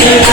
Jaya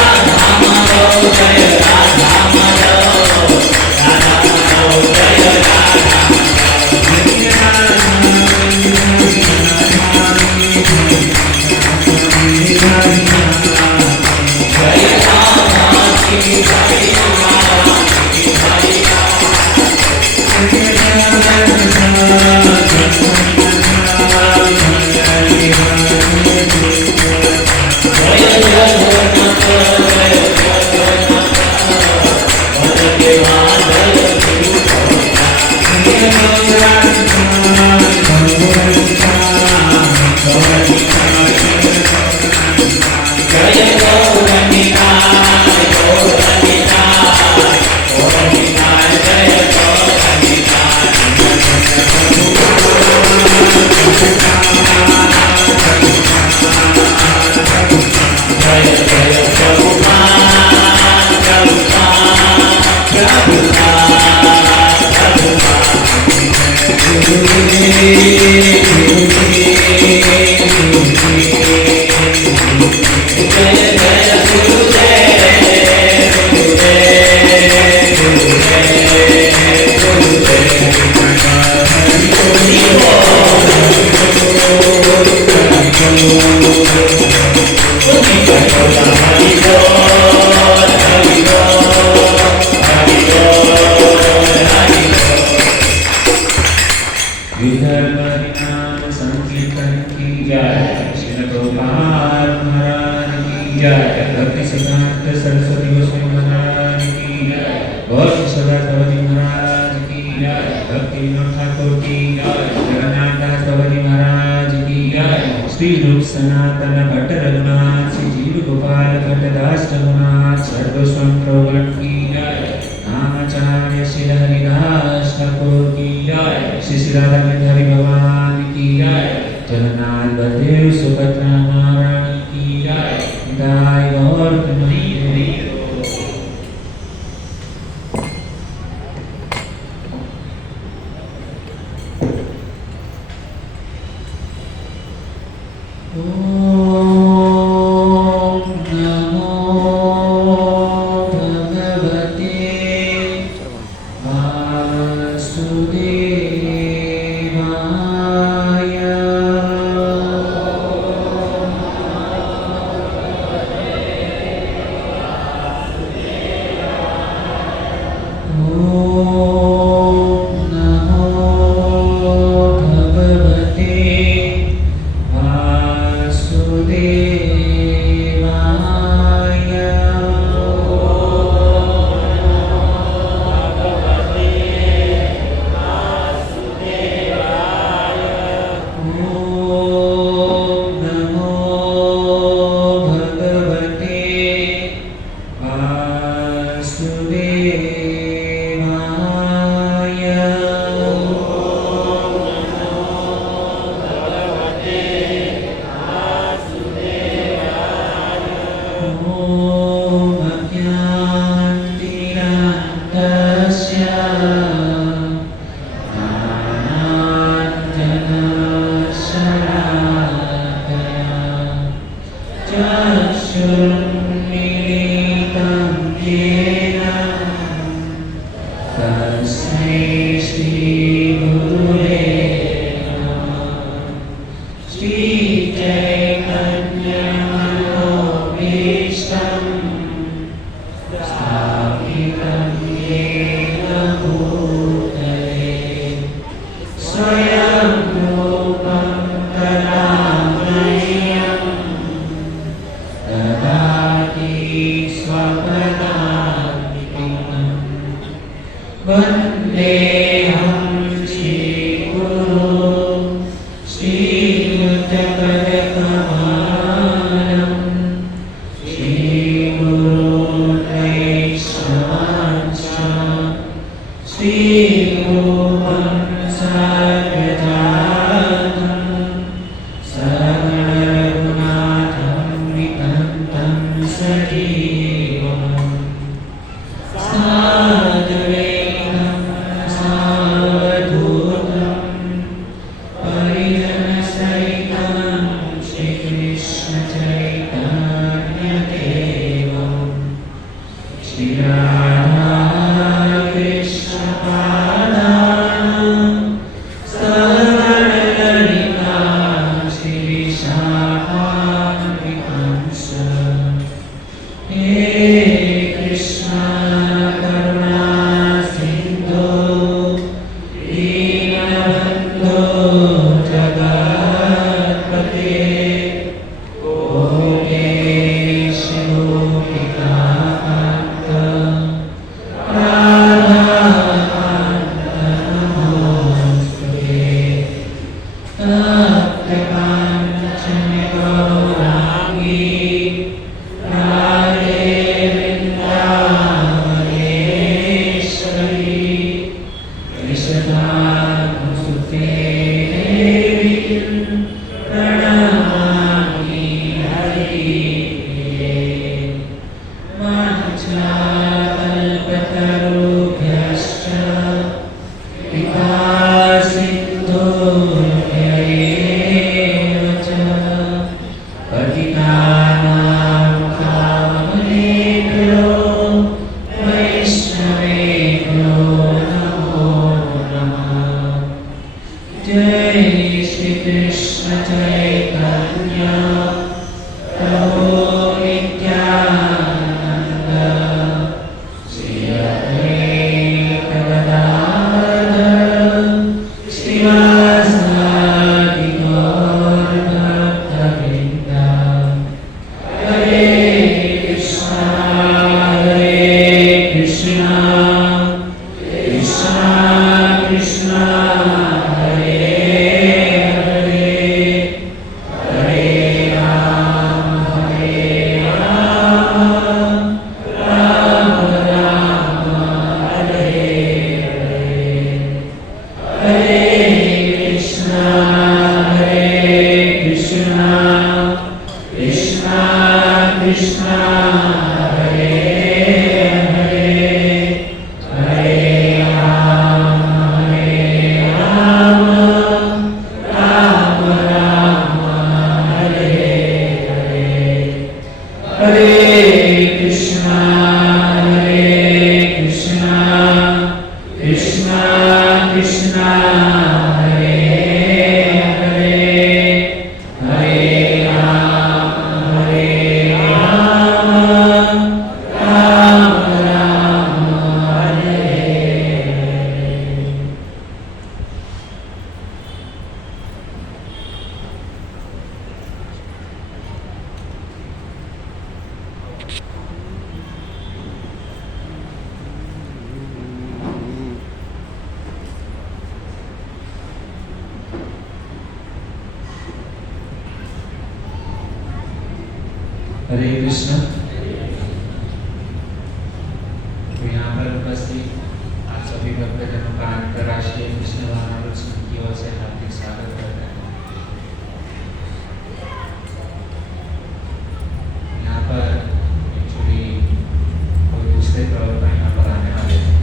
जय। भक्ति सिद्धांत सरस्वती गोस्वामी महाराज की जय। गौर किशोरदास बाबाजी महाराज की जय। भक्ति विनोद ठाकुर की जय। जगन्नाथ दास बाबाजी महाराज की जय। श्री रूप सनातन भट्ट रघुनाथ श्री जीव गोपाल भट्ट दास रघुनाथ सर्वस्वम प्रभुगण की जय। रामाचार्य श्री हरिदास ठाकुर की जय। श्री श्री राधा हरि भगवान की जय। जगन्नाथ बलदेव सुभद्रा महारानी की जय। दाय गौर कृष्णा हरे हरे हरे राम राम राम हरे हरे हरे कृष्णा कृष्णा कृष्णा हरे हरे हरे राम राम राम हरे हरे। हरे कृष्ण। तो यहाँ पर उपस्थित आप सभी भक्तजनों का अंतर्राष्ट्रीय कृष्ण भावनामृत संघ की ओर से हार्दिक स्वागत करते हैं। यहाँ पर एक्चुअली कोई दूसरे प्रवक्ता यहाँ पर आने वाले हैं,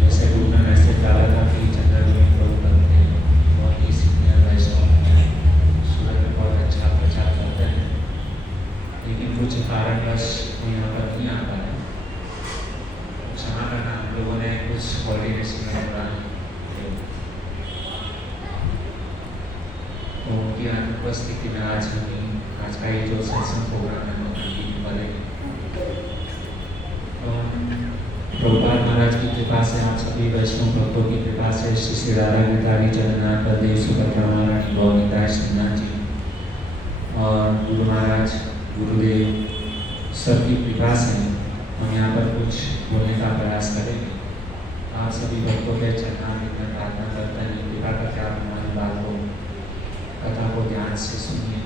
जैसे गुरु ने मैसेज डाला था कि चंद्रदेव प्रभु करते हैं, बहुत ही सीनियर वैष्णव हैं, सूरत में बहुत अच्छा प्रचार करते हैं, लेकिन कुछ कारणवश वो यहाँ पर नहीं आ पाए। क्षमा करना, हम लोगों ने कुछ कोऑर्डिनेशन में बोला तो उनकी अनुपस्थिति में आज का ये जो सत्संग प्रोग्राम है वो कंटिन्यू करेंगे। तो प्रभुपाद महाराज की कृपा से, आप सभी वैष्णव भक्तों की कृपा से, श्री श्री राधा गिरधारी जगन्नाथ बलदेव सुभद्रा महारानी गौनिताय श्रीनाथ जी और गुरु महाराज गुरुदेव सबकी कृपा से हम यहाँ पर कुछ बोलने का प्रयास करेंगे। आप सभी भक्तों के चरणामृत में प्रार्थना करते हैं, कृपा करके आप हमारी बात को, कथा को ध्यान से सुनिए।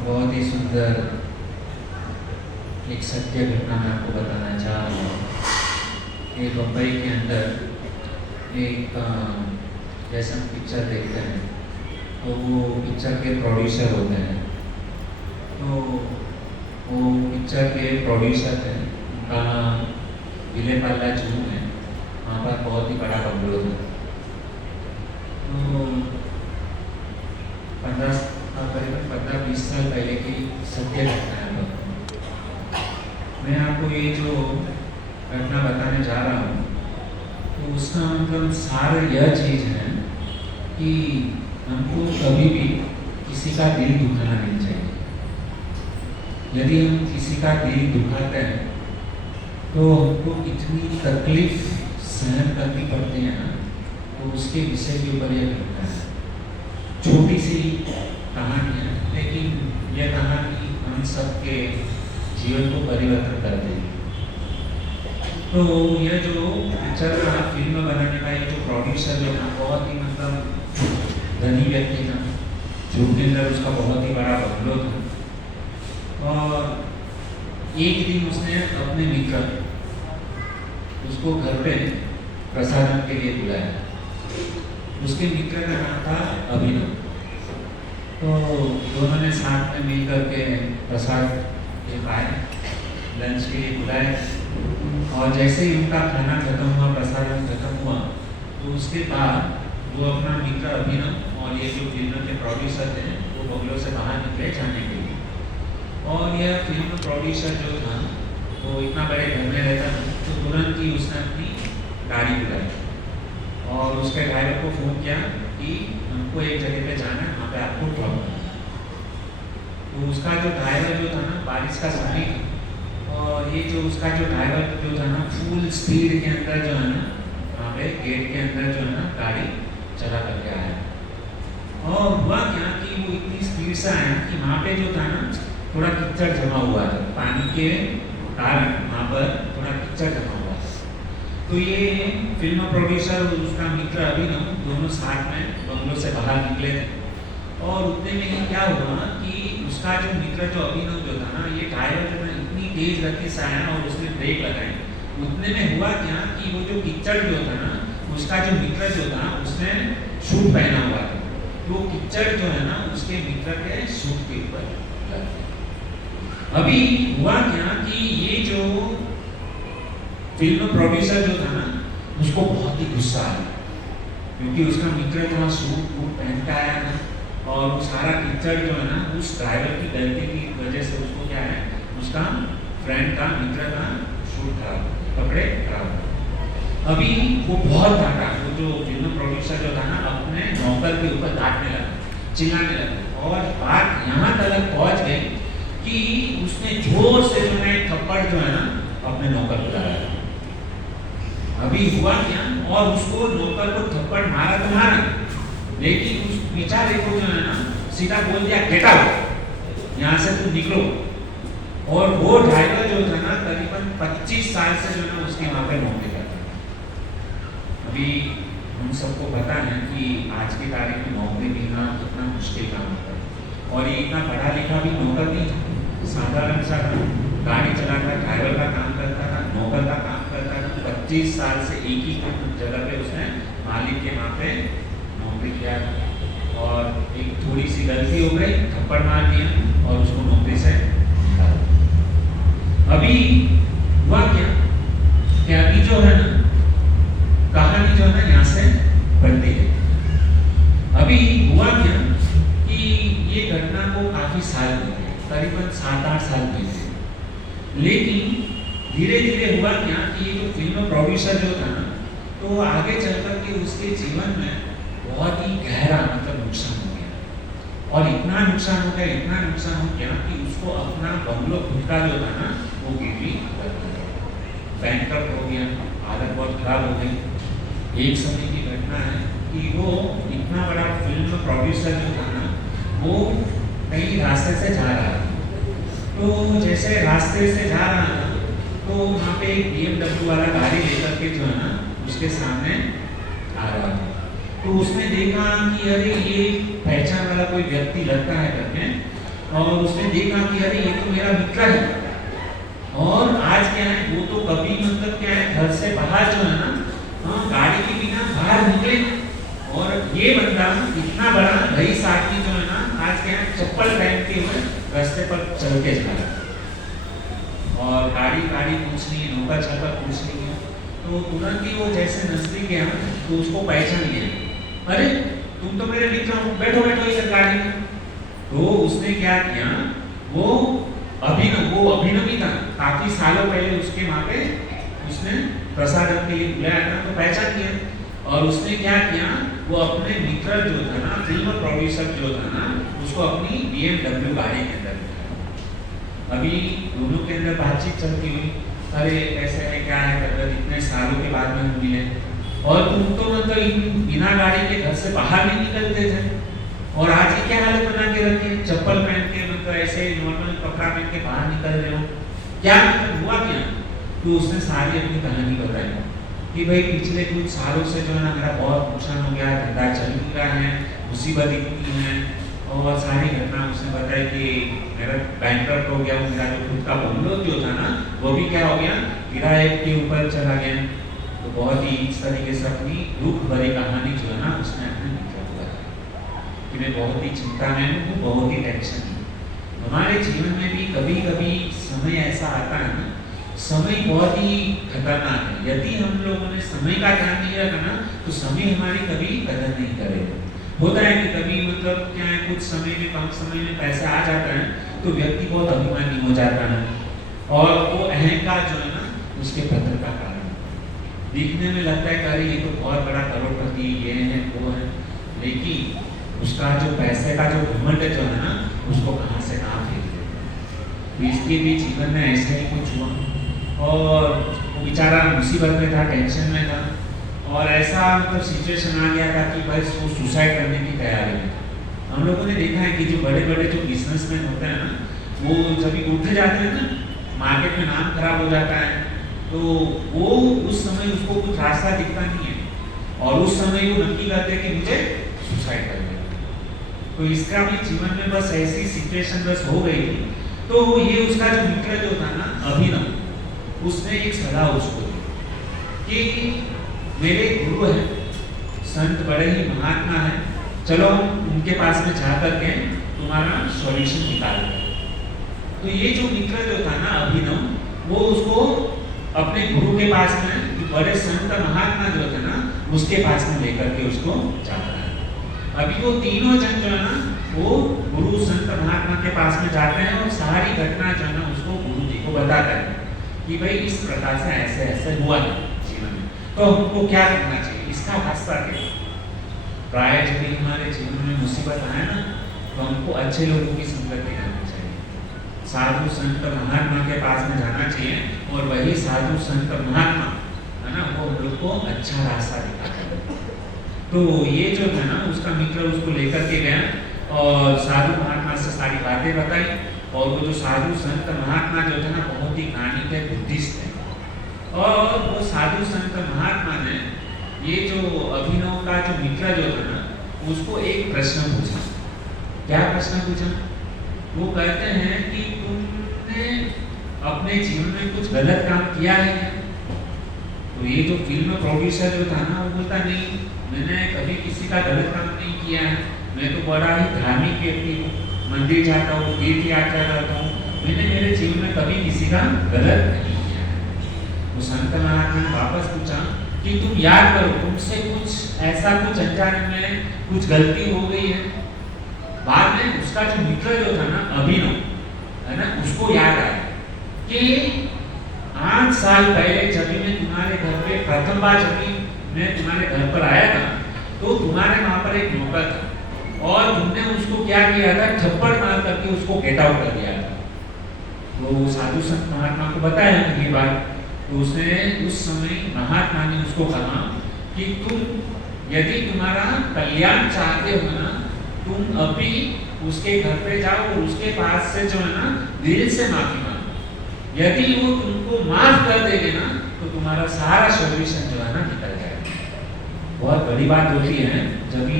बहुत ही सुंदर एक सत्य घटना मैं आपको बताना चाह रहा हूँ। एक मुंबई के अंदर एक जैसे हम पिक्चर देखते हैं तो वो पिक्चर के प्रोड्यूसर होते हैं, तो वो पिक्चर के प्रोड्यूसर हैं, उनका नाम विलेपाल्ला जू है। वहाँ पर बहुत ही बड़ा बंगलो था। तो करीबन 15-20 साल पहले की सत्य घटना है। मैं आपको ये जो घटना बताने जा रहा हूँ तो उसका मतलब सार यह चीज़ है कि हमको कभी भी किसी का दिल दुखाना नहीं चाहिए। यदि हम किसी का दिल दुखाते हैं तो हमको इतनी तकलीफ सहन करनी पड़ती है ना, तो उसके विषय के ऊपर यह घटना है। छोटी सी कहानी है, लेकिन यह कहानी हम सबके जीवन को परिवर्तन कर देगी। तो यह जो पिक्चर का फिल्म बनाने का ये जो प्रोड्यूसर जो था, बहुत ही मतलब धनी व्यक्ति था, जो के अंदर उसका बहुत ही बड़ा बंगलो था। और एक दिन उसने अपने मित्र उसको घर पे प्रसादम के लिए बुलाया। उसके मित्र का नाम था अभिनव। तो दोनों ने साथ में मिल करके प्रसाद ये खाए, लंच के लिए बुलाए। और जैसे ही उनका खाना खत्म हुआ, प्रसादम खत्म हुआ, तो उसके बाद जो अपना मित्र अभिनव और ये जो फिल्म के प्रोड्यूसर थे वो बंगलों से बाहर निकले जाने के लिए। और यह फिल्म प्रोड्यूसर जो था वो इतना बड़े घर में रहता था, तो तुरंत ही उसने अपनी गाड़ी बुलाई और उसके ड्राइवर को फ़ोन किया कि हमको एक जगह पे जाना है, वहाँ पे आपको ड्रॉप करना। तो उसका जो ड्राइवर जो था ना, बारिश का समय था, और ये जो उसका जो ड्राइवर जो था ना, फुल स्पीड के अंदर जो है ना, वहाँ पे गेट के अंदर जो है ना गाड़ी चला करके आया। और हुआ क्या कि वो इतनी स्पीड से आया कि वहाँ पे जो था ना थोड़ा कीचड़ जमा हुआ था, पानी के कारण वहाँ पर थोड़ा कीचड़ जमा हुआ था। तो ये फिल्म प्रोड्यूसर और उसका मित्र अभिनव दोनों साथ में बंगलों से बाहर निकले थे। और उतने में ही क्या हुआ कि उसका जो मित्र जो अभिनव जो था ना, ये ड्राइवर जो था इतनी तेज गति से आया और उसने ब्रेक लगाई। उतने में हुआ क्या कि वो जो कीचड़ जो था ना, उसका जो मित्र जो था उसने शूट पहना हुआ था। तो कीचड़ जो है ना उसके मित्र के सूट के ऊपर लग गया। अभी हुआ क्या कि ये जो फिल्म प्रोड्यूसर जो था ना उसको बहुत ही गुस्सा आया, क्योंकि उसका मित्र थोड़ा सूट वूट पहन के आया था और वो सारा कीचड़ जो है ना उस ड्राइवर की गलती की वजह से उसको क्या है, उसका फ्रेंड का मित्र का सूट खराब, कपड़े खराब। अभी वो बहुत डांटा, वो जो फिल्म प्रोड्यूसर जो था ना अपने नौकर के ऊपर डांटने लगा, चिल्लाने लगा और बात यहाँ तक पहुँच गई कि उसने जोर से जो है थप्पड़ जो है ना अपने नौकर को लगाया। अभी हुआ क्या, और उसको नौकर को थप्पड़ मारा तो मारा, लेकिन उस बेचारे को जो है ना सीधा बोल दिया गेट आउट, यहाँ से तुम निकलो। और वो ड्राइवर जो था ना करीबन 25 साल से जो है ना उसके वहाँ पे नौकरी करता था। अभी हम सबको पता है कि आज की तारीख में नौकरी मिलना कितना मुश्किल काम होता है, और ये इतना पढ़ा लिखा भी नौकर नहीं था, साधारण सा गाड़ी चलाता, ड्राइवर का काम करता था, नौकर का काम करता था। 25 साल से एक ही जगह पे उसने मालिक के वहाँ पे नौकरी किया और एक थोड़ी सी गलती हो गई, थप्पड़ मार दिया और उसको नौकरी से निकाल दिया। अभी हुआ क्या कि अभी जो है ना कहानी जो है ना यहाँ से बढ़ती गई। अभी हुआ क्या कि ये घटना को काफी साल बीत गए, करीबन 7-8 साल बीत गए, लेकिन धीरे धीरे हुआ क्या कि ये जो फिल्म प्रोड्यूसर जो था ना तो आगे चल कर के उसके जीवन में बहुत ही गहरा मतलब नुकसान हो गया, और इतना नुकसान हो गया, इतना नुकसान हो गया कि उसको अपना बंगलो खुद का जो था ना वो गिरवी कर दिया, बैंकरप्ट हो गया, हालत बहुत खराब हो गई। एक समय की घटना है कि वो इतना बड़ा फिल्म प्रोड्यूसर जो था ना वो कहीं रास्ते से जा रहा था, तो जैसे रास्ते से जा रहा था तो वहाँ पे एक BMW वाला गाड़ी लेकर के जो है ना उसके सामने आ रहा था। तो उसने देखा कि अरे ये पहचान वाला कोई व्यक्ति लगता है करके, और उसने देखा कि अरे ये तो मेरा मित्र है, और आज क्या है वो तो कभी मतलब क्या है घर से बाहर जो है ना गाड़ी के बिना बाहर निकले, और ये बंदा इतना बड़ा रईस आदमी जो है ना आज क्या है चप्पल पहन के हुए रास्ते पर चल के जा रहा है, और गाड़ी पूछ रही है, नौकर चाकर पूछ रही है, तो तुरंत ही वो जैसे नजदीक गया तो उसको पहचान लिया, अरे तुम तो मेरे मित्र हो, बैठो बैठो इधर गाड़ी में। तो उसने क्या किया, वो अभिनवी था, काफी सालों पहले उसके वहाँ पे उसने प्रसादम के लिए बुलाया था तो पहचान लिया, और उसने क्या किया वो अपने मित्र जो था ना फिल्म प्रोड्यूसर जो था ना उसको अपनी BMW गाड़ी के अंदर। अभी दोनों के अंदर बातचीत चलती हुई, अरे ऐसे है क्या है करकर इतने सालों के बाद में हम मिले, और तुम तो मतलब बिना गाड़ी के घर से बाहर नहीं निकलते थे, और आज ये क्या हालत बना के रखी है, चप्पल पहन के मतलब ऐसे नॉर्मल कपड़ा पहन के बाहर निकल रहे हो, क्या मतलब हुआ क्या? तो उसने सारी अपनी कहानी बताई कि भाई पिछले कुछ सालों से जो है ना मेरा बहुत नुकसान हो गया, धंधा चल नहीं रहा है, मुसीबत इतनी है, और सारी घटना उसने बताई कि मेरा बैंकरप्ट हो गया, मेरा जो खुद का बंगलो जो था ना वो भी क्या हो गया, किराए के ऊपर चला गया। तो बहुत ही इस तरीके से अपनी दुख भरी कहानी जो है ना उसने अपने मित्र को बताई कि मैं बहुत ही चिंता में हूँ, बहुत ही टेंशन है। हमारे जीवन में भी कभी कभी समय ऐसा आता है ना, समय बहुत ही खतरनाक है, यदि हम लोगों ने समय का ध्यान नहीं रखा ना तो समय हमारी कभी कदर नहीं करेगा। होता है कि कभी मतलब क्या है कुछ समय में कम समय में पैसा आ जाता है तो व्यक्ति बहुत अभिमानी हो जाता है, और वो अहंकार जो है ना उसके पतन का कारण दिखने में लगता है कि अरे ये तो बहुत बड़ा करोड़पति ये है वो है, लेकिन उसका जो पैसे का जो घमंड जो है ना उसको कहाँ से कहाँ फेंक देता है। तो इसके भी जीवन में ऐसा ही कुछ हुआ, और वो बेचारा मुसीबत में था, टेंशन में था, और ऐसा मतलब सिचुएशन आ गया था कि बस वो सुसाइड करने की तैयारी में था। हम लोगों ने देखा है कि जो बड़े बड़े जो बिजनेसमैन होते हैं ना वो जब उठ जाते हैं ना, मार्केट में नाम खराब हो जाता है, तो वो उस समय उसको कुछ रास्ता दिखता नहीं है, और उस समय वो नक्की करते हैं कि मुझे सुसाइड कर लेना। तो इसका भी जीवन में बस ऐसी सिचुएशन बस हो गई थी। तो ये उसका जो मित्र जो था ना अभिनव, उसने एक सलाह उसको दी कि मेरे गुरु हैं, संत बड़े ही महात्मा हैं, चलो उनके पास में जा करके तुम्हारा सॉल्यूशन निकाल दो। तो ये जो मित्र जो था ना अभिनव, वो उसको अपने गुरु के पास में, बड़े संत महात्मा जो थे ना उसके पास में लेकर के उसको जाता है। अभी वो तीनों जन जो है ना वो गुरु संत महात्मा के पास में जाते हैं और सारी घटना जो है ना उसको गुरु जी को बताते हैं कि भाई इस प्रकार से ऐसे ऐसे हुआ है जीवन में, तो हमको क्या करना चाहिए, इसका रास्ता क्या। प्राय जब भी हमारे जीवन में मुसीबत आए ना तो हमको अच्छे लोगों की संगत नहीं करनी चाहिए, साधु संत महात्मा के पास में जाना चाहिए और वही साधु संत महात्मा है ना वो हम लोग को अच्छा रास्ता दिखाते हैं। तो ये जो है ना उसका मित्र उसको लेकर के गया और साधु महात्मा से सारी बातें बताई। और वो जो साधु संत महात्मा जो थे ना बहुत ही ज्ञानी थे, बुद्धिस्ट थे। और वो साधु संत महात्मा ने ये जो अभिनव का जो मित्र जो था ना उसको एक प्रश्न पूछा। क्या प्रश्न पूछा? वो कहते हैं कि तुमने अपने जीवन में कुछ गलत काम किया है क्या? तो ये जो फिल्म प्रोड्यूसर जो था ना वो बोलता नहीं, मैंने कभी किसी का गलत काम नहीं किया है, मैं तो बड़ा ही धार्मिक व्यक्ति हूँ, मंदिर जाता हूँ, तीर्थ यात्रा करता हूँ, मैंने मेरे जीवन में कभी किसी का गलत नहीं किया है। तो संत महात्मा ने वापस पूछा कि तुम याद करो तुमसे कुछ ऐसा कुछ अनजाने में कुछ गलती हो गई है। बाद में उसका जो मित्र जो था ना अभिनव है ना उसको याद आया कि 8 साल पहले जब मैं तुम्हारे घर पे प्रथम बार जब मैं तुम्हारे घर पर आया था तो तुम्हारे वहां पर एक नौकर था और तुमने उसको क्या किया था, थप्पड़ मार करके उसको गेट आउट कर दिया था। तो साधु संत महात्मा को बताया ये बात। तो उसने उस समय महात्मा ने उसको कहा कि तुम यदि तुम्हारा कल्याण चाहते हो ना तुम अभी उसके घर पे जाओ और उसके पास से जो है ना दिल से माफी मांगो। यदि वो तुमको माफ कर देंगे ना तो तुम्हारा सारा सॉल्यूशन जो है ना निकल जाएगा। बहुत बड़ी बात होती है जब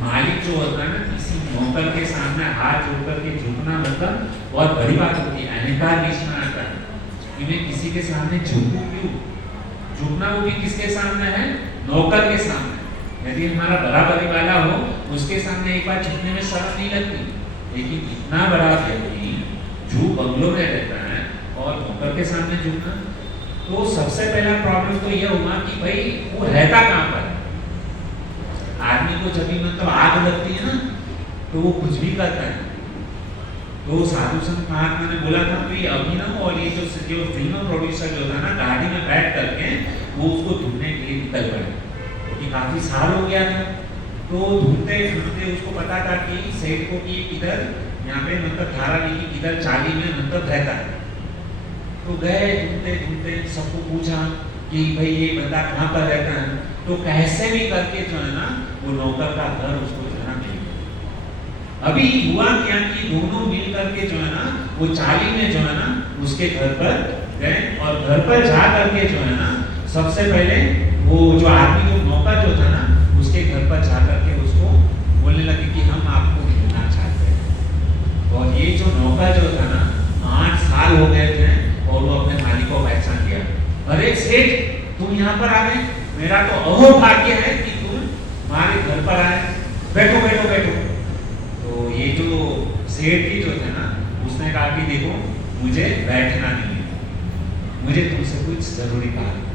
मालिक जो होता है ना किसी नौकर के सामने हाथ जोड़ करके झुकना, मतलब बहुत बड़ी बात होती है। अहंकार बीच में आता है कि मैं किसी के सामने झुकूं क्यों? झुकना वो भी किसके सामने है? नौकर के सामने। यदि हमारा बराबरी वाला हो उसके सामने एक बार झुकने में शर्म नहीं लगती, लेकिन इतना बड़ा व्यक्ति जो बंगलों में रहता है और नौकर के सामने झुकना, तो सबसे पहला प्रॉब्लम तो यह हुआ कि भाई वो रहता कहाँ पर। आदमी को जब भी मतलब आग लगती है ना तो वो कुछ भी करता है। तो साधु संत महात्मा ने बोला था तो ये अभिनव और ये जो फिल्म प्रोड्यूसर जो था ना गाड़ी में बैठ करके वो उसको ढूंढने के लिए निकल पड़े क्योंकि काफी साल हो गया था। तो ढूंढते ढूंढते उसको पता था कि सेठ को कि किधर यहाँ पे मतलब धारा की किधर चाली में मतलब रहता है। तो गए ढूंढते ढूंढते सबको पूछा कि भाई ये बंदा कहाँ पर रहता है। तो कैसे भी करके जो है ना वो नौकर का घर उसको जो है मिल गया। अभी हुआ क्या कि दोनों मिल करके जो है ना वो चाली में जो है ना उसके घर पर गए और घर पर जा करके जो है ना सबसे पहले वो जो आदमी जो नौकर जो था ना उसके घर पर जा करके उसको बोलने लगे कि हम आपको मिलना चाहते हैं। और ये जो नौकर जो था ना 8 साल हो गए थे और वो अपने मालिक को पहचान गया। अरे सेठ तुम यहाँ पर आ गए, मेरा तो अहोभाग्य है कि तुम हमारे घर पर आए, बैठो बैठो बैठो। तो ये जो सेठ जी जो थे ना उसने कहा कि देखो मुझे बैठना नहीं है, मुझे तुमसे कुछ जरूरी काम है।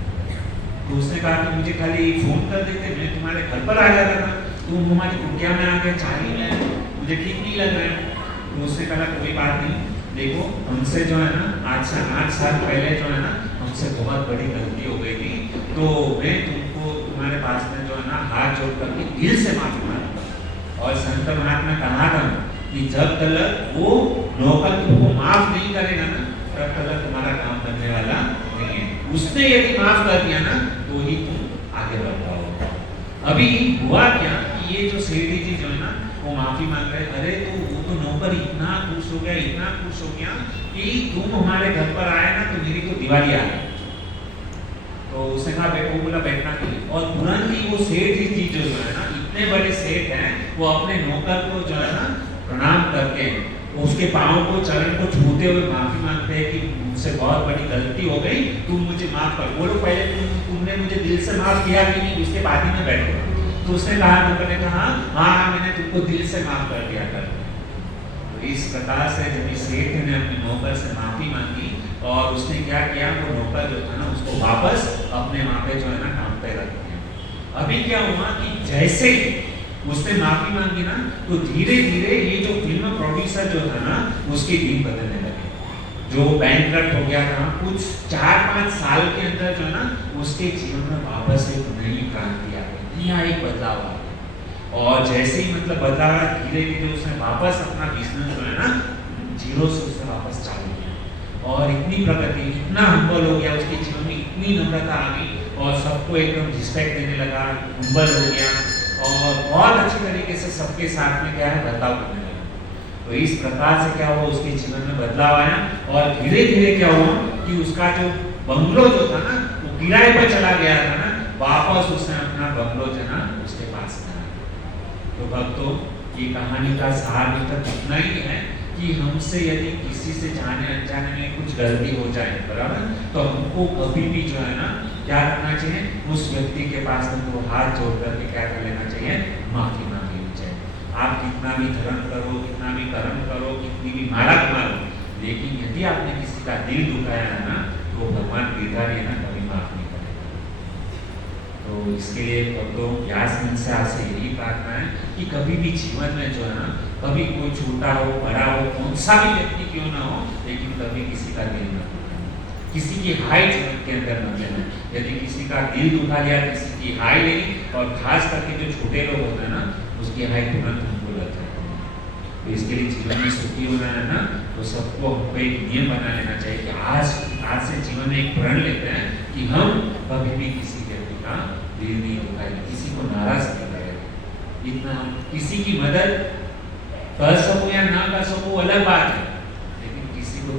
तो उसने कहा कि मुझे खाली फोन कर देते मैं तुम्हारे घर पर आ जाता था, तुम हमारी कुटिया में आ गए, चाली में, मुझे ठीक नहीं लग रहा है। तो उसने कहा कोई बात नहीं, देखो हमसे जो है ना आज से 8 साल पहले जो है ना हमसे बहुत बड़ी गलती हो गई थी, तो मैं तुमको तुम्हारे पास में जो है ना हाथ जोड़ करके दिल से माफी मांगूंगा। और संत महात्मा ने कहा था कि जब तक वो नौकर तुमको माफ नहीं करेगा ना तब तक तुम्हारा काम करने वाला नहीं है। उसने यदि माफ कर दिया ना तो ही तुम आगे बढ़ पाओगे। अभी हुआ क्या कि ये जो सेठी जी जो है ना वो माफी मांग रहे, अरे तो वो तो नौकर इतना खुश हो गया, इतना खुश हो गया कि तुम हमारे घर पर आए ना तो मेरी तो दिवाली आ गई। तो उसने कहा बैठो, बोला बैठना के लिए। और तुरंत ही वो सेठ जी जो है ना इतने बड़े सेठ हैं वो अपने नौकर को जो है ना प्रणाम करके उसके पाँव को चरण को छूते हुए माफी मांगते हैं कि मुझसे बहुत बड़ी गलती हो गई, तुम मुझे माफ कर। बोलो पहले तुमने मुझे दिल से माफ किया कि नहीं, उसके बाद ही मैं बैठूंगा। तो उसने कहा, नौकर ने कहा हाँ मैंने तुमको दिल से माफ कर दिया कर। तो इस प्रकार से जब इस सेठ ने अपने नौकर से माफी मांगी और उसने क्या किया, वो नौकर जो था ना उसको वापस अपने वहाँ पे जो है ना काम पे रख दिया। अभी क्या हुआ कि जैसे उसने माफी मांगी ना, तो धीरे धीरे ये जो फिल्म प्रोड्यूसर जो था ना उसके दिन बदलने लगे। जो बैंकरप्ट हो गया था, कुछ 4-5 साल के अंदर जो है ना उसके जीवन में वापस एक नई क्रांति आ गई, नया एक बदलाव आ गया। और जैसे ही मतलब बदलाव, धीरे धीरे उसने वापस अपना बिजनेस जो है ना जीरो से उसने वापस चालू किया और इतनी प्रगति, इतना हम्बल हो गया, उसके जीवन में इतनी नम्रता आ गई और सबको एकदम रिस्पेक्ट देने लगा, हम्बल हो गया और बहुत अच्छी तरीके से सबके साथ में क्या है बदलाव करने लगा। तो इस प्रकार से क्या हुआ, उसके जीवन में बदलाव आया और धीरे धीरे क्या हुआ कि उसका जो बंगलो जो था ना वो किराए पर चला गया था ना, वापस उसने अपना बंगलो जो ना उसके पास करा। तो भक्तों, ये कहानी का सार भी तक इतना ही है कि हमसे यदि किसी से जाने अनजाने में कुछ गलती हो जाए, बराबर, तो हमको कभी भी जो है ना क्या करना चाहिए, उस व्यक्ति के पास हमको हाथ जोड़ करके क्या कर लेना चाहिए, माफी मांग लेनी चाहिए। आप कितना भी धर्म करो, कितना भी कर्म करो, कितनी भी माला मारो, लेकिन यदि आपने किसी का दिल दुखाया है ना, तो भगवान गिरधारी है ना कभी माफ नहीं करेगा। तो इसके लिए भक्तों व्यास से आपसे यही प्रार्थना है कि कभी भी जीवन में जो है ना, कभी कोई छोटा हो बड़ा हो, कौन सा भी व्यक्ति क्यों ना हो, लेकिन कभी किसी का दिल न दुखाना, किसी की हाय जीवन के अंदर न लेना। यदि किसी का दिल दुखा लिया, किसी की हाय लेनी, और खास करके जो छोटे लोग होते हैं ना उसकी हाय तुरंत हमको लग जाती है। तो इसके लिए जीवन में सुखी होना है ना, तो सबको हमको एक नियम बना लेना चाहिए कि आज से जीवन में एक प्रण लेते हैं कि हम कभी भी किसी व्यक्ति का दिल नहीं दुखाएंगे, किसी को नाराज नहीं करेंगे। इतना हम किसी की मदद कर सको या ना कर सको अलग बात है, लेकिन किसी को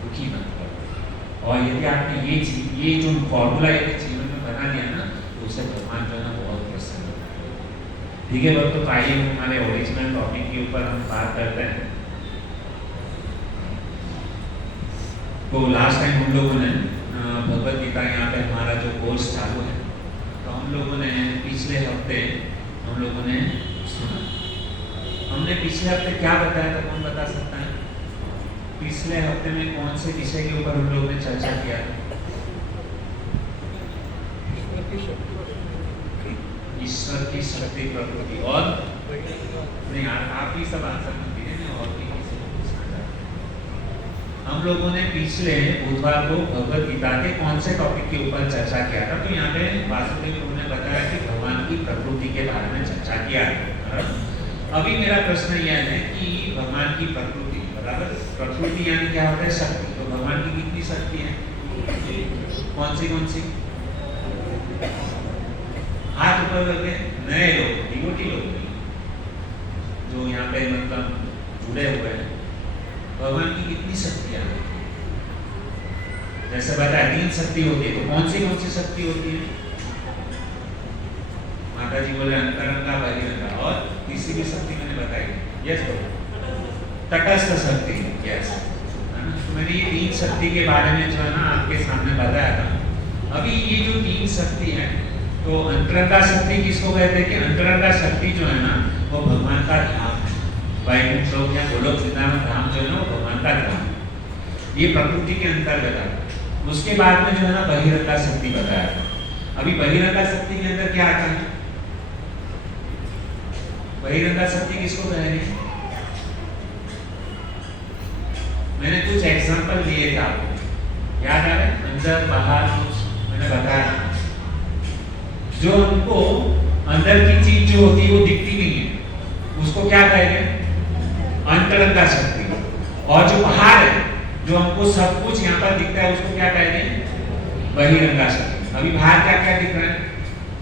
दुखी मत करो। और यदि आपने ये जो फॉर्मूला यदि जीवन में बना लिया ना, तो उसे भगवान जो है ना बहुत प्रसन्न होता है। ठीक है भक्तों, आइए हमारे ओरिजिनल टॉपिक के ऊपर हम बात करते हैं। तो लास्ट टाइम हम लोगों ने भगवत गीता यहाँ पे हमारा जो कोर्स चालू है, तो हम लोगों ने पिछले हफ्ते हम लोगों ने सुना, हमने पिछले हफ्ते क्या बताया था, कौन बता सकता है? पिछले हफ्ते में कौन से विषय के ऊपर हम लोगों ने चर्चा किया? ईश्वर की शक्ति, प्रकृति और नहीं, आप ही सब आंसर मत दीजिए और भी किसी को पूछना चाहते हैं। हम लोगों ने पिछले बुधवार को भगवत गीता के कौन से टॉपिक के ऊपर चर्चा किया था? तो यहाँ पे वासुदेव प्रभु ने बताया कि भगवान की प्रकृति के बारे में चर्चा किया है। अभी मेरा प्रश्न यह है कि भगवान की प्रकृति, बराबर, प्रकृति यानी क्या होता है? शक्ति। तो भगवान की कितनी शक्ति है? कौन सी? हाथ ऊपर करके नए लोग, डिवोटी लोग जो यहाँ पे मतलब जुड़े हुए हैं, भगवान की कितनी शक्तियाँ हैं? जैसे बताया 3 शक्ति होती है, तो कौन सी शक्ति होती है? माता जी बोले अंतरंगा, बहिरंगा, और तीसरी भी शक्ति मैंने बताई, यस तटस्थ शक्ति, यस। तो मैंने ये 3 शक्ति के बारे में जो है ना आपके सामने बताया था। अभी ये जो 3 शक्ति है, तो अंतरंगा शक्ति किसको कहते हैं? कि अंतरंगा शक्ति जो है ना वो भगवान का धाम है, वैकुंठ लोक या गोलोक वृंदावन धाम जो है ना वो भगवान का धाम, ये प्रकृति के अंतर्गत है। उसके बाद में जो है ना बहिरंगा शक्ति बताया था। अभी बहिरंगा शक्ति के अंदर क्या आता है? बहिरंगा शक्ति किसको कहेंगे? मैंने कुछ एग्जांपल दिए थे आपको, याद आ रहे? अंदर बाहर कुछ मैंने बताया। जो हमको अंदर की चीज जो होती है वो दिखती नहीं है, उसको क्या कहेंगे? अंतरंगा शक्ति। और जो बाहर है, जो हमको सब कुछ यहाँ पर दिखता है, उसको क्या कहेंगे? बहिरंगा शक्ति। अभी बाहर क्या क्या दिख रहा है?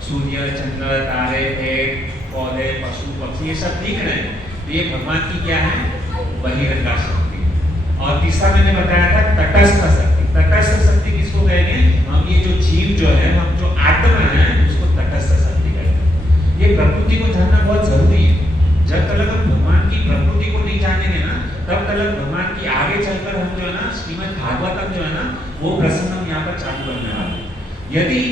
सूर्य, चंद्र, तारे, पेड़ पौधे, पशु पक्षी, ये सब दिख रहे हैं। तो ये भगवान की क्या है? बहिरंगा शक्ति। और तीसरा मैंने बताया था तटस्थ शक्ति। तटस्थ शक्ति किसको कहेंगे? हम ये जो जीव जो है, हम जो आत्मा है, उसको तटस्थ शक्ति कहते हैं। ये प्रकृति को जानना बहुत जरूरी है। जब तक हम भगवान की प्रकृति को नहीं जानेंगे ना, तब तक भगवान की आगे चलकर हम जो है ना श्रीमद् भागवतम जो है ना वो प्रसंग हम यहाँ पर चालू करने वाले। यदि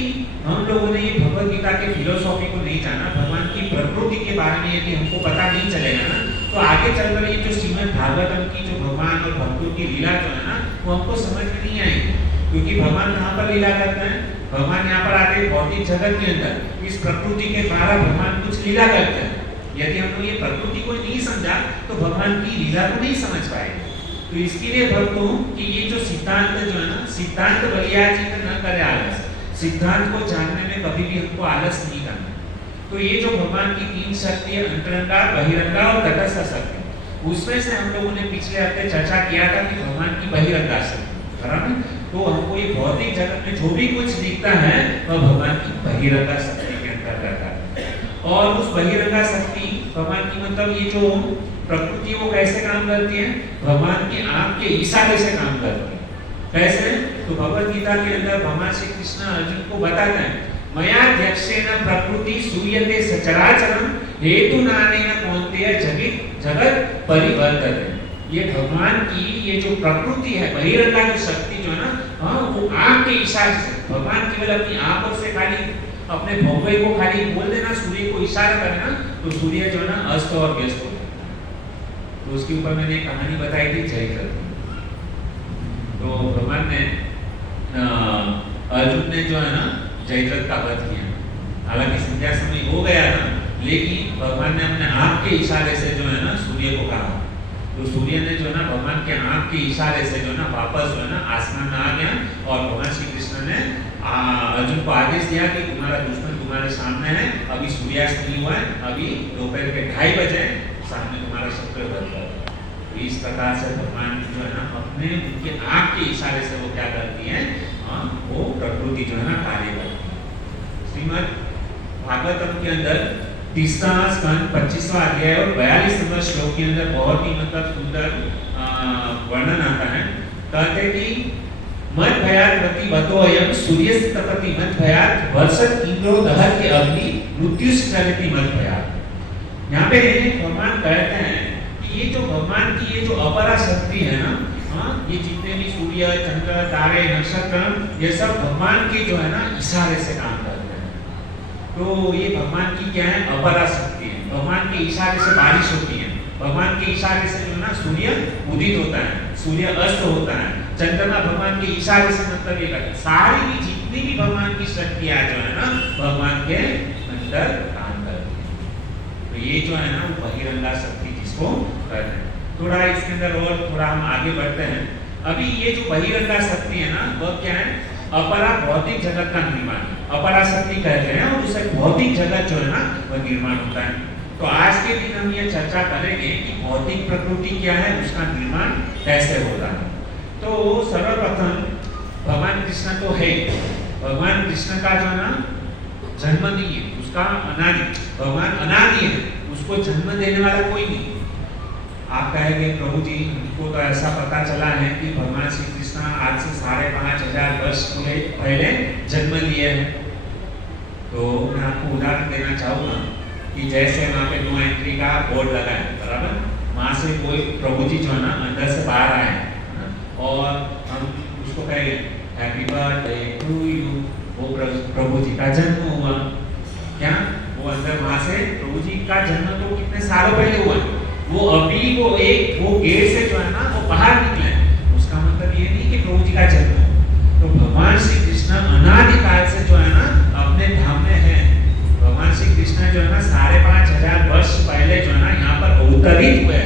हम लोगों ने ये भगवत गीता के फिलोसॉफी को नहीं जाना, भगवान की प्रकृति के बारे में यदि हमको पता नहीं चलेगा ना, तो आगे चलकर ये जो श्रीमद् भागवतम की जो भगवान और भक्तों की लीला जो है ना, वो हमको समझ में नहीं आएगी। क्योंकि भगवान कहाँ पर लीला करते हैं? भगवान यहाँ पर आते हैं भौतिक जगत के अंदर, इस प्रकृति के द्वारा भगवान कुछ लीला करते हैं। यदि हमको ये प्रकृति को नहीं समझा तो भगवान की लीला को नहीं समझ पाएंगे। तो इसके लिए भक्तों कि ये जो सिद्धांत जो है ना, सिद्धांत बलियाचित न करे आलस, सिद्धांत को जानने में कभी भी हमको आलस नहीं करना। तो ये जो भगवान की तीन शक्ति है, अंतरंगा, बहिरंगा और तटस्थ शक्ति, उसमें से हम लोगों ने पिछले हफ्ते चर्चा किया था कि भगवान की बहिरंगा शक्ति, बराबर। तो हमको ये भौतिक जगत में जो भी कुछ दिखता है वह भगवान की बहिरंगा शक्ति के अंतर्गत है। और उस बहिरंगा शक्ति भगवान की मतलब ये जो प्रकृति वो कैसे काम करती है? भगवान की आंख के इशारे से काम करती है। कैसे? तो भगवत गीता के अंदर भगवान श्री कृष्ण अर्जुन को बताते हैं, मया ध्यक्षेन प्रकृति सूयते सचराचरम हेतु नानेन कौन्तेय जगत परिवर्तते। ये भगवान की ये जो प्रकृति है, बहिरंगा जो शक्ति जो है ना, हाँ, वो आंख के इशारे से, भगवान केवल अपनी आंखों से खाली अपने भौवे को खाली बोल देना, सूर्य को इशारा करना, तो सूर्य जो है ना अस्त और व्यस्त हो जाता। तो उसके ऊपर मैंने एक कहानी बताई थी जयद्रथ। तो भगवान ने अर्जुन ने जो है ना जयद्रथ का वध किया। हालांकि संध्या समय हो गया था, लेकिन भगवान ने अपने आंख के इशारे से जो है ना सूर्य को कहा। तो सूर्य ने जो है ना भगवान के आंख के इशारे से जो है ना वापस जो है ना आसमान में आ गया। और भगवान श्री कृष्ण ने अर्जुन को आदेश दिया कि तुम्हारा दुश्मन तुम्हारे सामने है, अभी सूर्यास्त नहीं हुआ है, अभी दोपहर के 2:30 बजे सामने तुम्हारा शत्रु वध कर। तो इस प्रकार से भगवान जो है ना अपने उनके आंख के इशारे से वो क्या करती है, वो प्रकृति जो है ना कार्य करती है। श्रीमद् भागवतम के अंदर 30वां स्कंद 25वां अध्याय और 42 नंबर श्लोक के अंदर बहुत ही मतलब सुंदर वर्णन आता है। कहते कि मत भयात प्रतिबद्धोयम सूर्यस्य तपति मत भयात वर्षत इंद्रो दहति अग्नि मृत्युश्च चलति मत भयात। यहाँ पे भगवान कहते हैं कि ये जो भगवान की ये जो अपरा शक्ति है ना, ये जितने भी सूर्य, चंद्र, तारे, नक्षत्र, ये सब भगवान के जो है ना इशारे से काम करते हैं। तो ये भगवान की क्या है? अपरा शक्ति है। भगवान के इशारे से बारिश होती है, भगवान के इशारे से जो है ना सूर्य उदित होता है, सूर्य अस्त होता है, चंद्रमा भगवान के इशारे से मतलब ये करता है। सारी भी जितनी भी भगवान की शक्तियां जो है ना भगवान के अंदर काम करती है। तो ये जो है ना वो बहिरंगा शक्ति जिसको कहते हैं। थोड़ा इसके अंदर और थोड़ा हम आगे बढ़ते हैं। अभी ये जो बहिरंगा शक्ति है ना वह क्या है? अपरा भौतिक जगत का निर्माण, अपरा शक्ति कहते हैं, और उससे भौतिक जगत जो है ना वह निर्माण होता है। तो आज के दिन हम ये चर्चा करेंगे कि भौतिक प्रकृति क्या है, उसका निर्माण कैसे होता है। तो सर्वप्रथम भगवान कृष्ण तो है, भगवान कृष्ण का जो है ना जन्म नहीं है, उसका अनादि, भगवान अनादि है, उसको जन्म देने वाला कोई नहीं। आप कहेंगे प्रभु जी हमको तो ऐसा पता चला है कि भगवान श्री कृष्ण आज से 5,500 वर्ष पहले जन्म लिए हैं। तो मैं आपको उदाहरण देना चाहूँगा कि जैसे वहाँ पे नो एंट्री का बोर्ड लगा है, बराबर, वहाँ से कोई प्रभु जी जो है ना अंदर से बाहर आए और हम उसको कहेंगे हैप्पी बर्थडे टू यू, वो प्रभु जी का जन्म हुआ। क्या वो अंदर वहाँ से प्रभु जी का जन्म तो कितने सालों पहले हुआ, वो अभी वो गेट से जो है ना वो बाहर निकले, उसका मतलब ये नहीं कि प्रभु जी का जन्म है। तो भगवान श्री कृष्ण अनादिकाल से जो है ना अपने धाम में है। भगवान श्री कृष्ण जो है ना 5,500 वर्ष पहले जो है ना यहाँ पर अवतरित हुए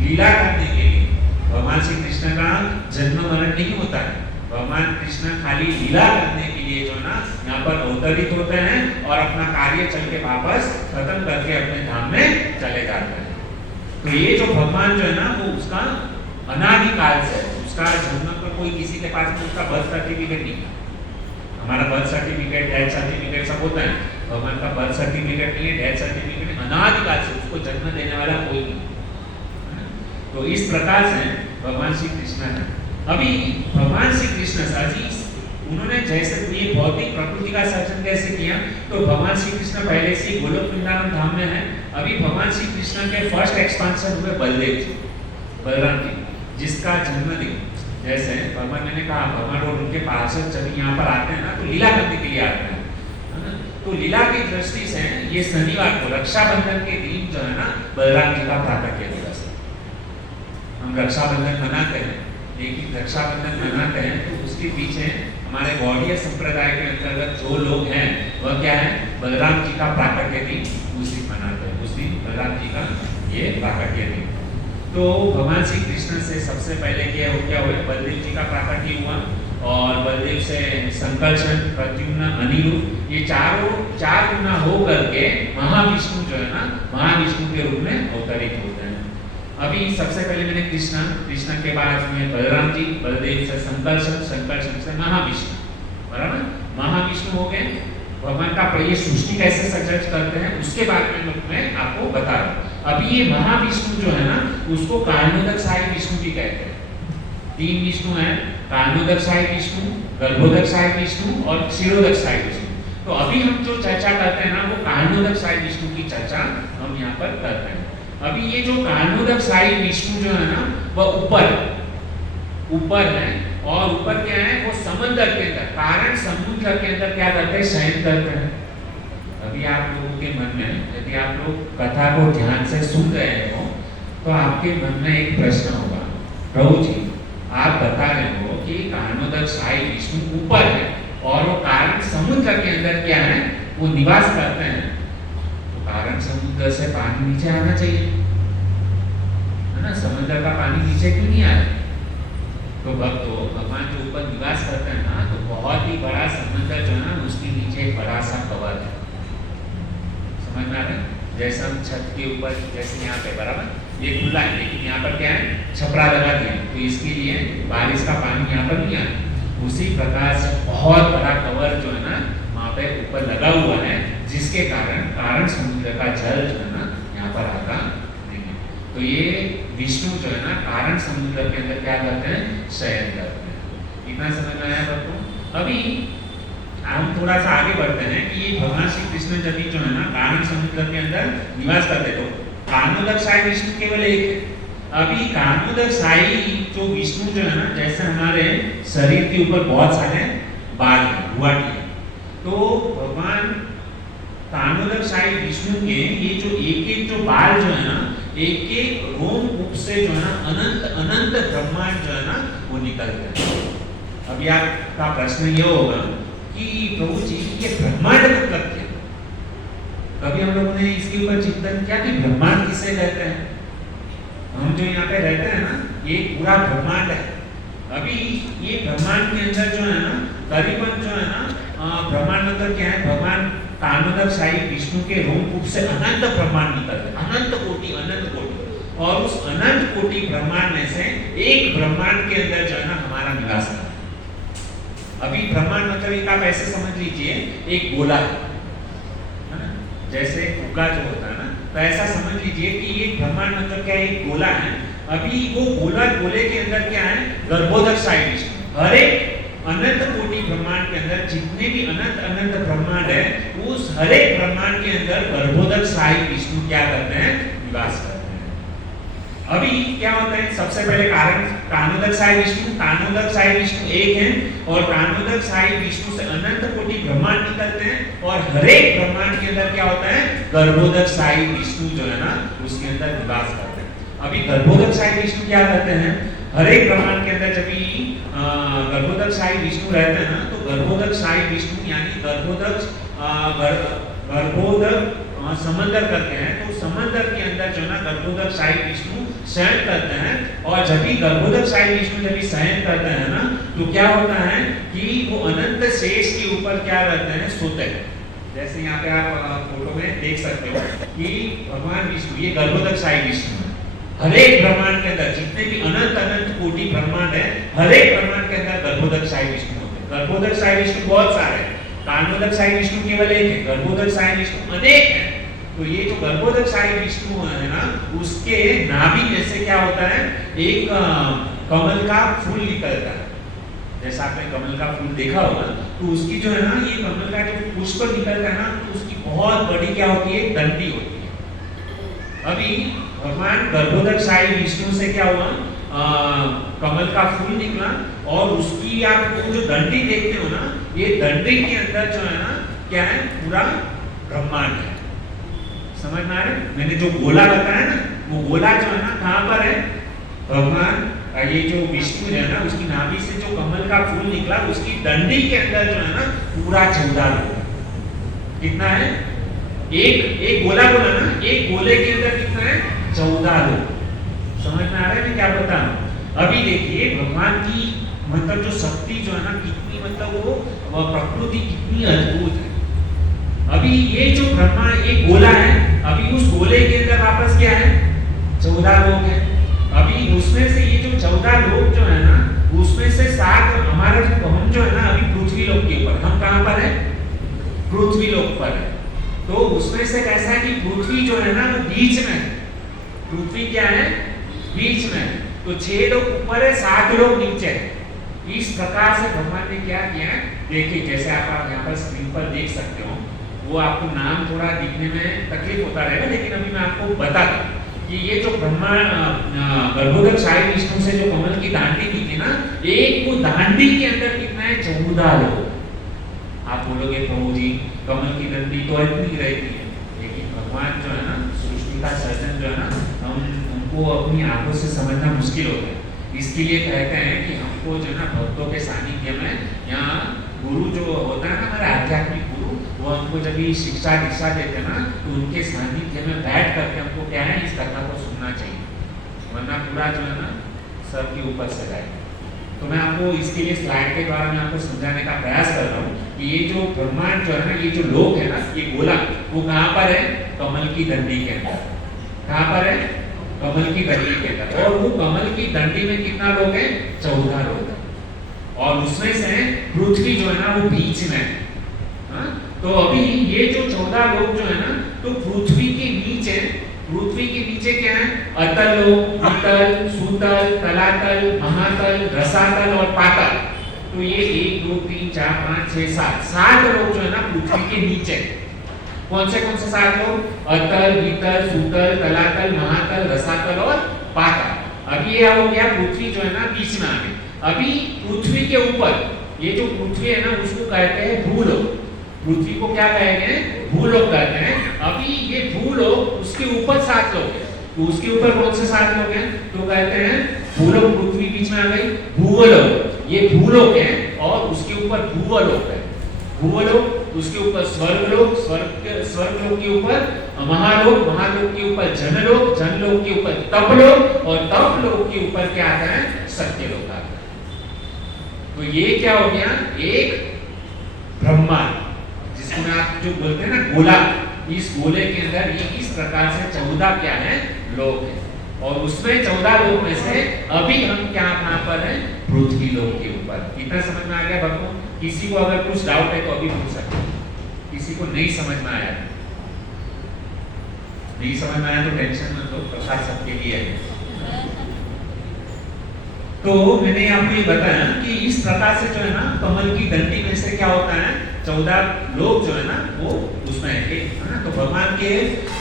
लीला करने के लिए। भगवान श्री कृष्ण का जन्म मरण नहीं होता है, भगवान कृष्ण खाली लीला करने के लिए जो है ना यहाँ पर अवतरित होते हैं और अपना कार्य चल के वापस खत्म करके अपने धाम में चले जाते हैं। तो ये जो भगवान जो है ना वो उसका अनादिकाल से, उसका जन्म तो कोई किसी के पास उसका बर्थ सर्टिफिकेट नहीं है। हमारा बर्थ सर्टिफिकेट, डेथ सर्टिफिकेट सब होता है, भगवान का बर्थ सर्टिफिकेट नहीं है, डेथ सर्टिफिकेट, अनादिकाल से उसको जन्म देने वाला कोई नहीं। तो इस प्रकार से भगवान श्री कृष्ण है। अभी भगवान श्री कृष्ण साजी उन्होंने जैसे ये भौतिक प्रकृति का सर्जन कैसे किया, तो भगवान श्री कृष्ण पहले से गोलोक वृंदावन धाम में है। अभी भगवान श्री कृष्ण के फर्स्ट एक्सपांशन हुए बलदेव जी, बलराम जी, जिसका जन्मदिन, जैसे भगवान मैंने कहा भगवान और उनके पार्षद जब यहाँ पर आते हैं ना तो लीला करने के लिए आते हैं। तो लीला की दृष्टि से ये शनिवार को रक्षाबंधन के दिन जो है ना बलराम जी का प्राकट्य दिवस है। हम रक्षाबंधन मनाते हैं, लेकिन रक्षाबंधन मनाते हैं तो उसके पीछे हमारे गौड़ीय संप्रदाय के अंतर्गत जो लोग हैं वह क्या है, बलराम जी का प्राकट्य दिन उस दिन मनाते हैं। उस दिन बलराम जी का ये प्राकट्य दिन। तो भगवान श्री कृष्ण से सबसे पहले क्या हुआ, बलदेव जी का प्राकट्य हुआ और बलदेव से संकर्षण, प्रद्युम्न, अनिरुद्ध, ये चार गुना हो करके महाविष्णु जो है ना महाविष्णु के रूप में अवतरित होते हैं। अभी सबसे पहले मैंने कृष्ण के बाद में बलराम जी, बलदेव से संकर्षण, संकर्षण से महाविष्णु, बराबर महाविष्णु हो गए। भगवान का ये सृष्टि कैसे सचर्च करते हैं उसके बारे में मैं आपको बता रहा हूँ। अभी ये महाविष्णु जो है ना उसको कारणोदकशायी विष्णु भी कहते हैं। 3 विष्णु हैं, कारणोदकशायी विष्णु, गर्भोदकशायी विष्णु और क्षीरोदकशायी विष्णु। तो अभी हम जो चर्चा करते हैं ना वो कारणोदकशायी विष्णु की चर्चा हम यहाँ पर करते हैं। अभी ये जो कारणोदकशायी विष्णु जो है ना वह ऊपर है और ऊपर क्या है, वो समंदर के अंदर, कारण समुद्र के अंदर क्या करते हैं, शयन करते हैं। अभी आप लोगों के मन में यदि आप लोग कथा को ध्यान से सुन रहे हो तो आपके मन में एक प्रश्न होगा, प्रभु जी आप बता रहे हो कि कारणोदकशायी विष्णु ऊपर है और वो कारण समुद्र के अंदर क्या है, वो निवास करते हैं। तो कारण समुद्र से पानी नीचे आना चाहिए, है ना, समुद्र का पानी नीचे क्यों नहीं आया? तो भगवान जो ऊपर निवास करते हैं ना, तो बहुत ही बड़ा समुद्र जो है ना उसके नीचे एक बड़ा सा कवर है। समझ में आ रहा है? जैसे हम छत के ऊपर, जैसे यहाँ पे बराबर ये खुला है लेकिन यहाँ पर क्या है, छपरा लगा दिया, तो इसके लिए बारिश का पानी यहाँ पर नहीं आया। उसी प्रकार से बहुत बड़ा कवर जो है ना वहाँ पे ऊपर लगा हुआ है, जिसके कारण समुद्र का जल जो है ना यहाँ पर आता नहीं है। तो ये विष्णु जो है ना कारण समुद्र के अंदर क्या करते हैं, शयन करते हैं। इतना समझ में आया सबको? अभी हम थोड़ा सा आगे बढ़ते हैं कि ये भगवान श्री कृष्ण जब जो है ना कारण समुद्र के अंदर निवास करते, तो कारणोदकशायी विष्णु केवल एक है। अभी कारणोदकशायी जो विष्णु जो है ना, जैसे हमारे शरीर के ऊपर बहुत सारे बाल हैं, भुआटी है, तो भगवान कारणोदकशायी विष्णु के ये जो एक जो बाल जो है ना, एक रोम कूप से जो है ना अनंत ब्रह्मांड जो है ना वो निकलते हैं। अभी आपका प्रश्न ये होगा कि प्रभु जी ये ब्रह्मांड मतलब क्या? कभी हम लोगों ने इसके ऊपर चिंतन किया कि ब्रह्मांड किसे कहते हैं? हम जो यहाँ पे रहते हैं ना, ये पूरा ब्रह्मांड है। अभी ये ब्रह्मांड के अंदर जो है ना करीबन जो है ना ब्रह्मांड मतलब क्या है, भगवान कारणोदकशायी विष्णु के रोमकूप से अनंत ब्रह्मांड निकलते, अनंत कोटि, और उस अनंत कोटि ब्रह्मांड में से एक ब्रह्मांड के अंदर जो है ना हमारा निवास है। अभी ब्रह्मांड मतलब एक आप ऐसे समझ लीजिए एक गोला है ना, जैसे फुग्गा जो होता है ना, तो ऐसा समझ लीजिए कि ये ब्रह्मांड मतलब क्या है, एक गोला है। अभी वो गोले के अंदर क्या है, गर्भोदकशायी विष्णु। हर एक अनंत कोटि ब्रह्मांड के अंदर जितने भी अनंत ब्रह्मांड है, उस हर एक ब्रह्मांड के अंदर गर्भोदकशायी विष्णु क्या करते हैं, निवास करते हैं। अभी क्या होता है, सबसे पहले कारणोदकशायी विष्णु एक है और कारणोदकशायी विष्णु से अनंत कोटि ब्रह्मांड निकलते हैं और हर एक ब्रह्मांड के अंदर क्या होता है, गर्भोदकशायी विष्णु जो है ना उसके अंदर निवास करते हैं। अभी गर्भोदकशायी विष्णु क्या करते हैं, हर एक ब्रह्मांड के अंदर जब गर्भोदकशायी विष्णु रहते हैं ना, तो गर्भोदकशायी विष्णु यानी गर्भोदक समंदर करते हैं, तो समंदर के अंदर जो ना गर्भोदकशायी विष्णु शयन करते हैं। और जब भी गर्भोदकशायी विष्णु जब भी शयन करते हैं ना, तो क्या होता है कि वो अनंत शेष के ऊपर क्या करते हैं, सोते हैं। जैसे यहाँ पे आप फोटो में देख सकते हो कि भगवान विष्णु ये गर्भोदकशायी विष्णु है। हर एक ब्रह्मांड के अंदर जितने भी अनंत कोटि ब्रह्मांड है, हर एक ब्रह्मांड के अंदर गर्भोदकशायी विष्णु होते हैं। गर्भोदकशायी विष्णु बहुत सारे हैं, कारणोदकशायी विष्णु केवल एक है, गर्भोदकशायी विष्णु अनेक है। तो ये जो गर्भोदकशायी विष्णु है ना, उसके नाभि में से क्या होता है, एक कमल का फूल निकलता है। जैसा आपने कमल का फूल देखा होगा, तो उसकी जो है ना ये कमल का जो पुष्प निकलता है ना, तो उसकी बहुत बड़ी क्या होती है, डंडी होती है। अभी भगवान गर्भोदकशायी विष्णु से क्या हुआ, कमल का फूल निकला और उसकी आप जो डंडी देखते हो ना, ये डंडी के अंदर जो है ना क्या है, पूरा ब्रह्मांड है। समझ में आ रहा है? मैंने जो गोला बताया ना, वो गोला जो है ना कहाँ पर है, भगवान ये जो विष्णु है ना, उसकी नाभि से जो कमल का फूल निकला, उसकी डंडी के अंदर जो है ना पूरा 14 लोग। कितना है, एक गोला बोला ना, एक गोले के अंदर कितना है, 14 लोग। समझ में आ रहा है मैं क्या बता रहा हूं? अभी देखिए भगवान की मतलब जो शक्ति जो है ना, कितनी मतलब वो प्रकृति कितनी अद्भुत है। अभी ये जो ब्रह्मा एक गोला है, अभी उस गोले के अंदर वापस क्या है, 14 लोग हैं। अभी उसमें से ये जो 14 लोग जो है ना, उसमें से 7 हमारा जो हम जो है ना अभी पृथ्वी लोक के ऊपर, हम कहां पर है, पृथ्वी लोक पर है। तो उसमें से कैसा है कि पृथ्वी जो है ना वो बीच में है, पृथ्वी क्या है, बीच में। तो 6 लोग ऊपर है, 7 लोग नीचे है। इस प्रकार से भगवान ने क्या किया है, देखिए जैसे आप यहाँ पर स्क्रीन पर देख सकते हो, वो आपको नाम थोड़ा दिखने में तकलीफ होता रहेगा, लेकिन अभी मैं आपको बता दूं कि ये जो ब्रह्मा गर्भोदक शाही विष्णु से जो कमल की दांडी की थी ना, एक वो दांडी के अंदर कितना है, 14 लोग। आप बोलोगे प्रभु जी कमल की डंडी तो इतनी रहती है, लेकिन भगवान जो है ना सृष्टि का सर्जन जो है ना, हम उनको अपनी आंखों से समझना मुश्किल होता है। इसके लिए कहते हैं कि हमको जो है ना भक्तों के सानिध्य में, यहाँ गुरु जो होता है ना हमारे आध्यात्मिक गुरु, वो हमको जब ये शिक्षा दीक्षा देते हैं ना, तो उनके सानिध्य में बैठ करके हमको क्या है, इस कथा को सुनना चाहिए, वरना पूरा जो है ना सर के ऊपर से जाएगा। तो मैं आपको इसके लिए स्लाइड के द्वारा मैं आपको समझाने का प्रयास कर रहा हूँ कि ये जो ब्रह्मांड जो है ना, ये जो लोक है ना, ये गोला, वो कहाँ पर है, कमल की दंडी के अंदर। कहाँ पर है, कमल की दंडी के अंदर। और वो कमल की दंडी में कितना लोग हैं, 14 लोग हैं। और उसमें से पृथ्वी जो है ना वो बीच में है। तो अभी ये जो 14 लोग जो है ना, तो पृथ्वी के नीचे, पृथ्वी के नीचे क्या है, अतल लोक, वितल, सुतल, तलातल, महातल, रसातल और पातल। तो ये 1 2 3 4 5 6 7 लोग जो है ना पृथ्वी के नीचे। कौन से 7 लोग, अतल, वितल, सुतल, तलातल, महातल, रसातल और पातल। अब ये हो गया पृथ्वी जो है ना बीच में आ गई। अभी पृथ्वी के ऊपर ये जो पृथ्वी है ना, उसको कहते हैं भूलोक। पृथ्वी को क्या कहेंगे, भूलोक कहते हैं। अभी ये भूलोक, उसके ऊपर 7 लोग हैं। तो उसके ऊपर कौन से 7 लोग हैं, तो कहते हैं भूलोक, पृथ्वी बीच में आ गई, भूवलोक, ये भूलोक है। और उसके ऊपर भूवलोक है, भूवलोक, उसके ऊपर स्वर्गलोक, स्वर्गलोक के ऊपर महालोक, महालोक के ऊपर जनलोक, जनलोक के ऊपर तपलोक, और तपलोक के ऊपर क्या आता है, सत्यलोक आता है। तो ये क्या हो गया, एक ब्रह्मांड, जिसको मैं आप जो बोलते हैं ना गोला, इस गोले के अंदर ये इस प्रकार से 14 क्या है, लोक है। और उसमें 14 लोक में से अभी हम क्या कहां पर हैं, पृथ्वी लोक के ऊपर। इतना समझ में आ गया भक्तों? किसी को अगर कुछ डाउट है तो अभी पूछ सकते हैं, किसी को नहीं समझ में आया, नहीं समझ में आया तो टेंशन मत लो, प्रसाद सबके लिए है। तो मैंने आपको ये बताया कि इस प्रकार से जो है ना कमल की डंडी में से क्या होता है, 14 लोग जो है ना वो उसमें है ना। तो भगवान के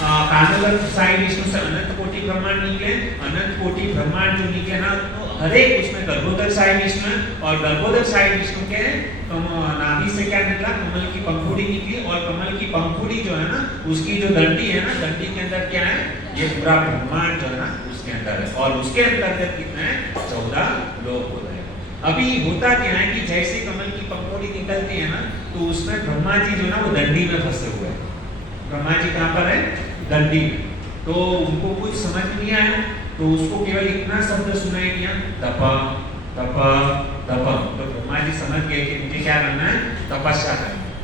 कानोदर साई विष्णु से अनंत कोटि ब्रह्मांड निकले, अनंत कोटि ब्रह्मांड जो निकले ना, तो हर एक उसमें गर्भोदर साई विष्णु है। और गर्भोदर साई विष्णु के नाभि से क्या निकला, कमल की पंखुड़ी निकली। और कमल की पंखुड़ी जो है ना, उसकी जो डंडी है ना, डंडी के अंदर क्या है, ये पूरा ब्रह्मांड जो है ना उसके अंदर है। और उसके अंतर्गत कितने हैं, 14 लोग हो रहे हैं। अभी होता क्या है कि जैसे कमल की पंखुड़ी निकलती है ना, तो उसमें ब्रह्मा जी जो ना वो डंडी में फंसे हुए हैं। ब्रह्मा जी कहाँ पर है, डंडी में। तो उनको कुछ समझ नहीं आया, तो उसको केवल इतना शब्द सुनाई दिया, तपम तपम तपम। तो ब्रह्मा जी समझ गए कि मुझे क्या करना है, तपस्या करना है।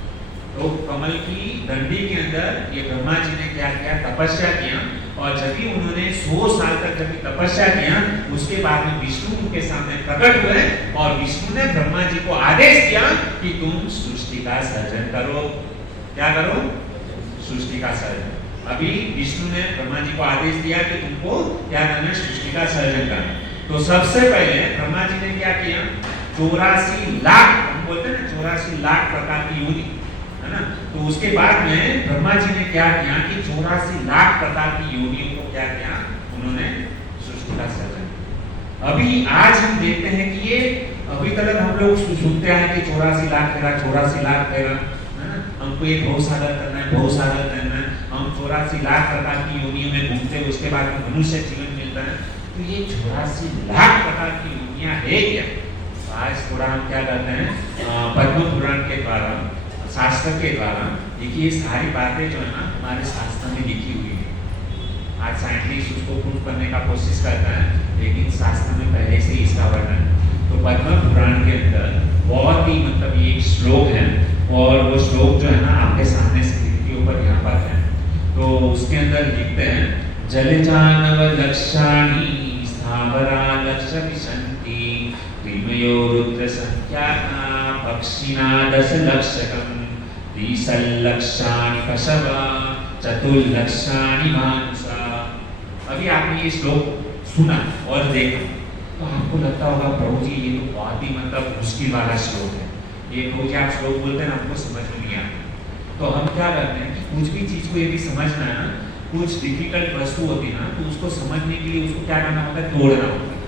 तो कमल की डंडी के अंदर ये ब्रह्मा जी ने क्या किया, तपस्या किया। और जब भी उन्होंने 100 साल तक जब तपस्या किया, उसके बाद में विष्णु उनके सामने प्रकट हुए। और विष्णु ने ब्रह्मा जी को आदेश दिया कि तुम सृष्टि का सर्जन करो। क्या करो, सृष्टि का सर्जन। अभी विष्णु ने ब्रह्मा जी को आदेश दिया कि तुमको क्या करना है, सृष्टि का सर्जन करना। तो सबसे पहले ब्रह्मा जी ने क्या किया, 84 लाख, हम बोलते हैं ना 84 लाख प्रकार की योनि, है ना। तो उसके बाद में ब्रह्मा जी ने क्या किया कि 84 लाख प्रकार की योनियों को क्या किया, उन्होंने सृष्टि का सर्जन। अभी आज हम देखते हैं कि ये अभी तक हम लोग सुनते हैं कि 84 लाख तेरा, 84 लाख तेरा, है ना। हमको ये बहुत सारा करना है, बहुत सारा करना है, हम 84 लाख प्रकार की योनियों में घूमते हैं, उसके बाद मनुष्य जीवन मिलता है। तो ये 84 लाख प्रकार की योनियां है क्या? आज थोड़ा हम क्या करते हैं, पद्म पुराण के द्वारा, शास्त्र के द्वारा, देखिए ये सारी बातें जो है ना हमारे शास्त्र में लिखी हुई है। आज साइंटिस्ट उसको प्रूव करने का कोशिश करता है, लेकिन शास्त्र में पहले से ही इसका वर्णन। तो पद्म पुराण के अंदर बहुत ही मतलब ये एक श्लोक है, और वो श्लोक जो है ना आपके सामने स्क्रीन के ऊपर यहाँ पर है। तो उसके अंदर लिखते हैं, जलजानव लक्षाणि स्थावरा लक्ष्य विशन्ति त्रिमयो रुद्र संख्याका पक्षिणा दशलक्षकम् त्रिसल्लक्षाणि पशवा चतुर्लक्षाणि मानुषा। अभी आपने ये श्लोक सुना और देखा तो आपको लगता होगा प्रभु जी ये तो बहुत ही मतलब मुश्किल वाला श्लोक है, ये प्रभु जी आप श्लोक बोलते हैं ना हमको समझ में नहीं आता। तो हम क्या करते हैं कि कुछ भी चीज़ को यदि समझना है ना, कुछ डिफिकल्ट वस्तु होती है ना, तो उसको समझने के लिए उसको क्या करना होता है, तोड़ना होता है।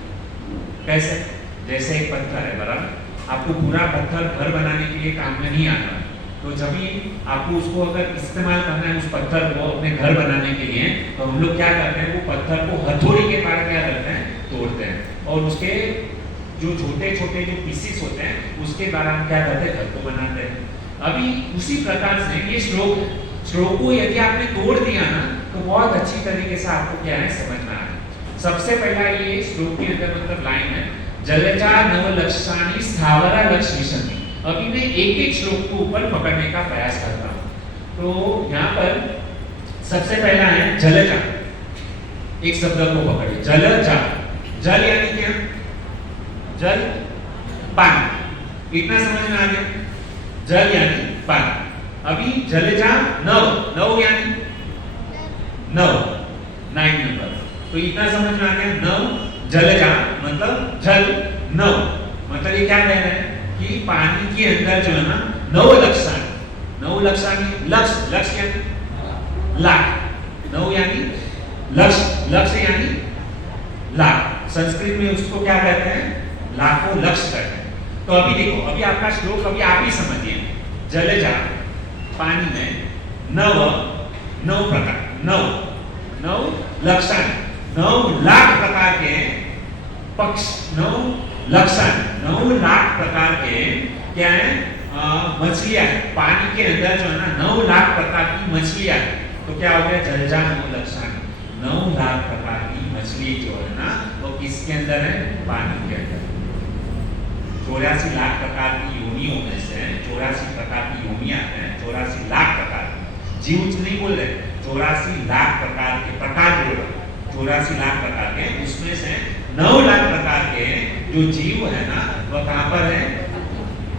कैसे? जैसे एक पत्थर है, बराबर, आपको पूरा पत्थर घर बनाने के लिए काम में नहीं आता, तो जब भी आपको उसको अगर इस्तेमाल करना है उस पत्थर को अपने घर बनाने के लिए, तो हम लोग क्या करते हैं, वो पत्थर को हथौड़ी के द्वारा क्या करते हैं, तोड़ते हैं, और उसके जो छोटे छोटे जो पीसेस होते हैं उसके द्वारा हम क्या करते हैं, घर को बनाते हैं। अभी उसी प्रकार से ये श्लोक को यदि आपने तोड़ दिया ना तो बहुत अच्छी तरीके से आपको क्या है समझना है। सबसे पहला ये श्लोक के अंदर मतलब लाइन है, जलजा नव लक्षाणि स्थावरा लक्ष्य विशन्ति। अभी मैं एक एक श्लोक को ऊपर पकड़ने का प्रयास करता हूँ। तो यहाँ पर सबसे पहला है जलजा, एक शब्द को पकड़िए, जलजा। जल यानी क्या? जल, पानी, इतना समझ में आ गया? जल यानी पानी। अभी जलजा नव यानी नव, 9 नंबर, तो इतना समझ में आ गया। नव जलजा मतलब जल, नव मतलब ये क्या कह रहे हैं कि पानी के अंदर जो है ना 9 लक्षाणि, लक्ष्य यानी लाख, 9 यानी लक्ष्य यानी लाख। संस्कृत में उसको क्या कहते हैं, लाखों लक्ष्य कहते हैं। तो अभी देखो, अभी आपका श्लोक अभी आप ही समझिए, जलजा पानी में 9 प्रकार, 9 लक्षाणि, 9 लाख प्रकार के पक्ष, 9 लक्षण, 9 लाख प्रकार के क्या है, मछलियां है पानी के अंदर जो है ना, 9 लाख प्रकार की मछलियां। तो क्या हो गया, जलजा 9 लक्षण, 9 लाख प्रकार की मछली जो है ना वो किसके अंदर है, पानी के अंदर। 84 लाख प्रकार की योनियों में से 84 प्रकार की योनियां हैं, 84 लाख प्रकार जीव नहीं बोल रहे, 84 लाख प्रकार के प्रकार बोल रहे, 84 लाख प्रकार के, उसमें से 9 लाख प्रकार के जो जीव है ना वह कहाँ पर है,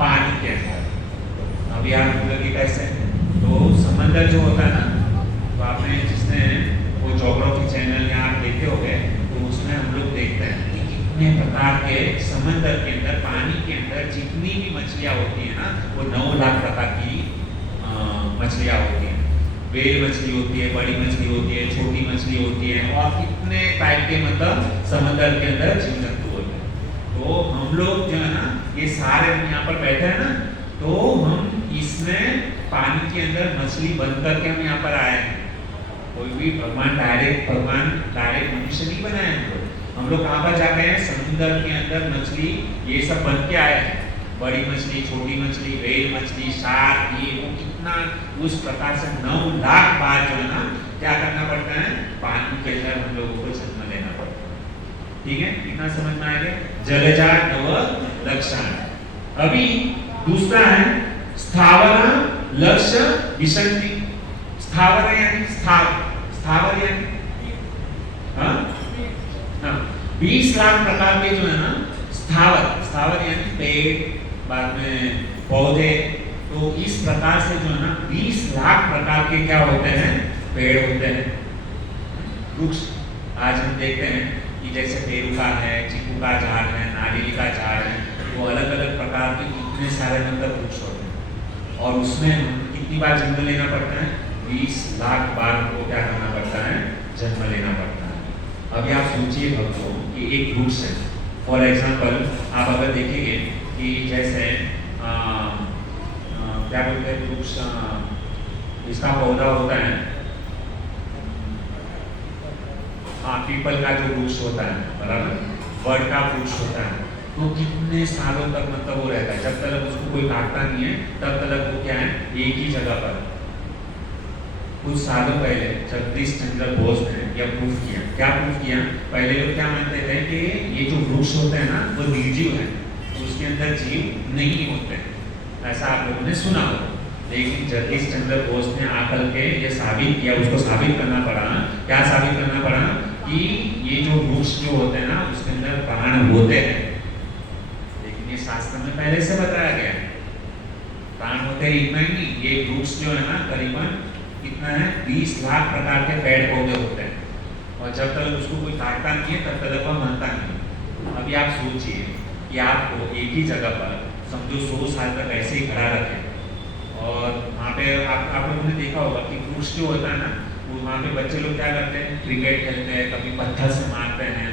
पानी के अंदर। अभी आप बोलोगे कैसे, तो समंदर जो होता है ना, तो आपने जिसने वो ज्योग्राफी चैनल या आप देखते होंगे, तो उसमें हम लोग देखते हैं कि कितने प्रकार के समंदर के अंदर, पानी के अंदर जितनी भी मछलियाँ होती है ना, वो 9 लाख प्रकार की मछलियाँ होती हैं। वेल मछली होती है, बड़ी मछली होती है, छोटी मछली होती है, और कितने टाइप के मतलब समंदर के अंदर जीव जंतु होते हैं। तो हम लोग जो है ना, ये सारे यहाँ पर बैठे हैं ना, तो हम इसमें पानी के अंदर मछली बन करके हम यहाँ पर आए हैं। कोई भी भगवान डायरेक्ट मनुष्य नहीं बनाए हम लोग कहाँ पर जाते हैं, समुद्र के अंदर मछली ये सब बन के आए हैं। बड़ी मछली, छोटी मछली, वेल मछली, शार्क, ये वो कितना उस प्रकार से 9 लाख बार जो है ना क्या करना पड़ता है, पानी के अंदर हम लोगों को जन्म लेना पड़ता है। ठीक है, इतना समझ में आ गया, जलजा 9 लक्षण। अभी दूसरा है स्थावरा लक्ष्य विशन्ति। स्थावर यानी स्थावर यानी 20 लाख प्रकार के जो है ना स्थावर यानी पेड़, बाद में पौधे। तो इस प्रकार से जो है ना 20 लाख प्रकार के क्या होते हैं, पेड़ होते हैं, वृक्ष। आज हम देखते हैं कि जैसे पेरू का है, चीकू का झाड़ है, नारियल का झाड़ है, वो अलग अलग प्रकार के कितने सारे मतलब वृक्ष होते हैं, और उसमें कितनी बार जन्म लेना पड़ता है, 20 लाख बार को क्या करना पड़ता है, जन्म लेना पड़ता है। अभी आप सोचिए भक्तों कि एक वृक्ष है, फॉर एग्जाम्पल आप अगर देखेंगे कि जैसे क्या बोलते हैं वृक्ष, इसका पौधा होता है, हाँ पीपल का जो वृक्ष होता है, बराबर, बर्ड का वृक्ष होता है, तो कितने सालों तक मतलब वो रहता है, जब तक उसको कोई काटता नहीं है तब तक वो क्या है एक ही जगह पर। कुछ सालों पहले जगदीश चंद्र बोस ने यह प्रूफ किया। क्या प्रूफ किया? पहले लोग क्या मानते थे कि ये जो वृक्ष होते हैं ना वो निर्जीव है, तो उसके अंदर जीव नहीं होते, ऐसा आप लोगों ने सुना हो। लेकिन जगदीश चंद्र बोस ने आकर के ये साबित किया, उसको साबित करना पड़ा। क्या साबित करना पड़ा? कि ये जो वृक्ष जो होते हैं ना उसके अंदर प्राण होते हैं। लेकिन ये शास्त्र में पहले से बताया गया है प्राण होते ही इतना ही नहीं, ये वृक्ष जो है ना करीबन कितना है 20 लाख प्रकार के पेड़ पौधे होते हैं, और जब तक उसको कोई काटता नहीं है तब तक वह मरता नहीं। अभी आप सोचिए कि आपको एक ही जगह पर समझो 100 साल तक ऐसे ही खड़ा रखें, और वहाँ पे आप लोगों ने देखा होगा कि वृक्ष जो होता है ना वो वहाँ पे बच्चे लोग क्या करते हैं, क्रिकेट खेलते हैं, कभी पत्थर से मारते हैं,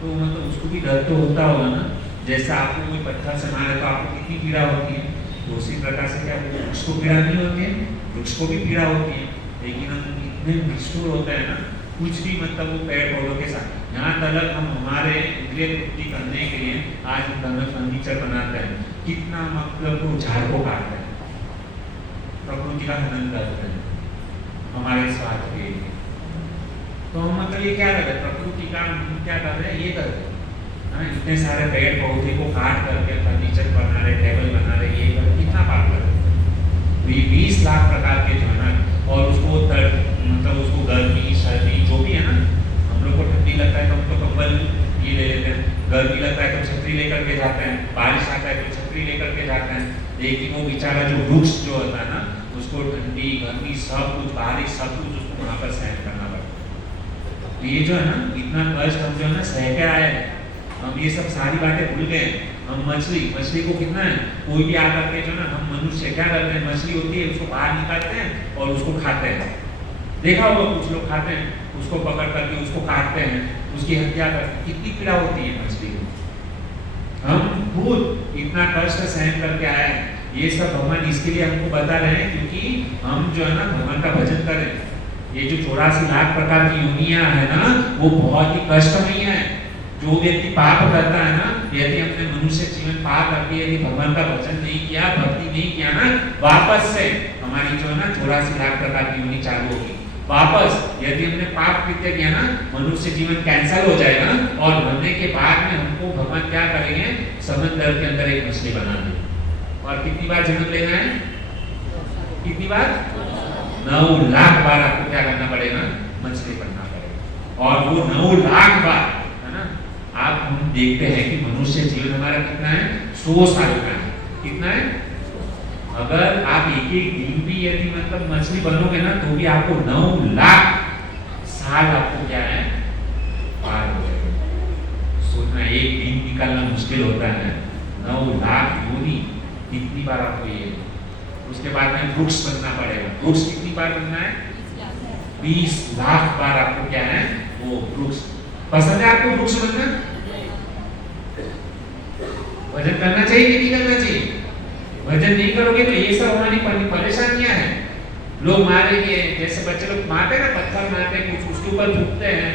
तो मतलब उसको भी डर तो होता होगा ना। जैसे आपको कोई पत्थर से मारे तो आपको कितनी पीड़ा होती है, तो उसी प्रकार से क्या वृक्ष को पीड़ा नहीं होती है, वृक्ष को भी पीड़ा होती है। लेकिन हम इतने निष्ठुर होते हैं ना, कुछ भी मतलब वो पेड़ पौधों के साथ, यहाँ तक हम हमारे इंद्रिय तृप्ति करने के लिए आज हम फर्नीचर बनाते हैं, कितना मतलब वो झाड़ को काटते हैं, प्रकृति का हनन करते हैं हमारे स्वार्थ के लिए। तो हम मतलब ये क्या कर रहे हैं, प्रकृति का हम क्या कर रहे हैं, ये कर रहे हैं। इतने सारे पेड़ पौधे को काट करके फर्नीचर बना रहे, टेबल बना रहे, ये कर कितना पाप कर रहे। 20 लाख प्रकार के जो है ना, और उसको मतलब उसको गर्मी सर्दी जो भी है ना, हम लोग को ठंडी लगता है तो हम तो कंबल ये ले लेते हैं, गर्मी लगता है तो छतरी लेकर के जाते हैं, बारिश आता है तो छतरी लेकर के जाते हैं। लेकिन वो बेचारा जो वृक्ष जो होता है ना उसको ठंडी गर्मी सब कुछ बारिश सब कुछ उसको वहाँ पर सहन करना पड़ता है। तो ये जो है ना इतना कष्ट हम जो है ना सह के आए हैं, हम ये सब सारी बातें भूल गए। हम मछली को कितना है, कोई भी आकर के जो ना, हम मनुष्य क्या करते हैं, मछली होती है उसको बाहर निकालते हैं और उसको खाते हैं। देखा होगा कुछ लोग खाते हैं, उसको पकड़ करके उसको काटते हैं, उसकी हत्या करते हैं, कितनी पीड़ा होती है मछली को। हम खुद इतना कष्ट सहन करके आए हैं, ये सब भगवान इसके लिए हमको बता रहे हैं क्योंकि हम जो है ना भगवान का भजन करें। ये जो 84 लाख प्रकार की योनियां है ना वो बहुत ही कष्टमयी है। जो व्यक्ति पाप करता है ना, यदि अपने मनुष्य जीवन पाप करके यदि भगवान का भजन नहीं किया, भक्ति नहीं किया ना, वापस से हमारी जो है ना 84 लाख प्रकार की योनि चालू होगी। वापस यदि हमने पाप कृत्य किया ना, मनुष्य जीवन कैंसल हो जाएगा, और मरने के बाद में हमको भगवान क्या करेंगे, समंदर के अंदर एक मछली बना देंगे। और कितनी बार जन्म लेना है, कितनी बार? 9 लाख बार आपको क्या करना पड़ेगा, मछली बनना पड़ेगा। और वो 9 लाख बार है ना, आप हम देखते हैं कि मनुष्य जीवन हमारा कितना है, 100 साल का है। कितना है? अगर आप एक दिन भी यदि मतलब मछली बनोगे ना तो भी आपको 9 लाख साल आपको क्या है, पार हो जाएगा। सोचना एक दिन निकालना मुश्किल होता है, 9 लाख योनि कितनी बार आपको ये। उसके बाद में वृक्ष बनना पड़ेगा। वृक्ष कितनी बार बनना है? 20 लाख बार आपको क्या है, वो वृक्ष। पसंद है आपको वृक्ष बनना? भजन करना चाहिए कि नहीं करना चाहिए? भजन नहीं करोगे तो ये सब हमारी परेशानियां हैं। लोग मारेंगे, जैसे बच्चे लोग मारते ना, पत्थर मारते कुछ उसके ऊपर थूकते हैं।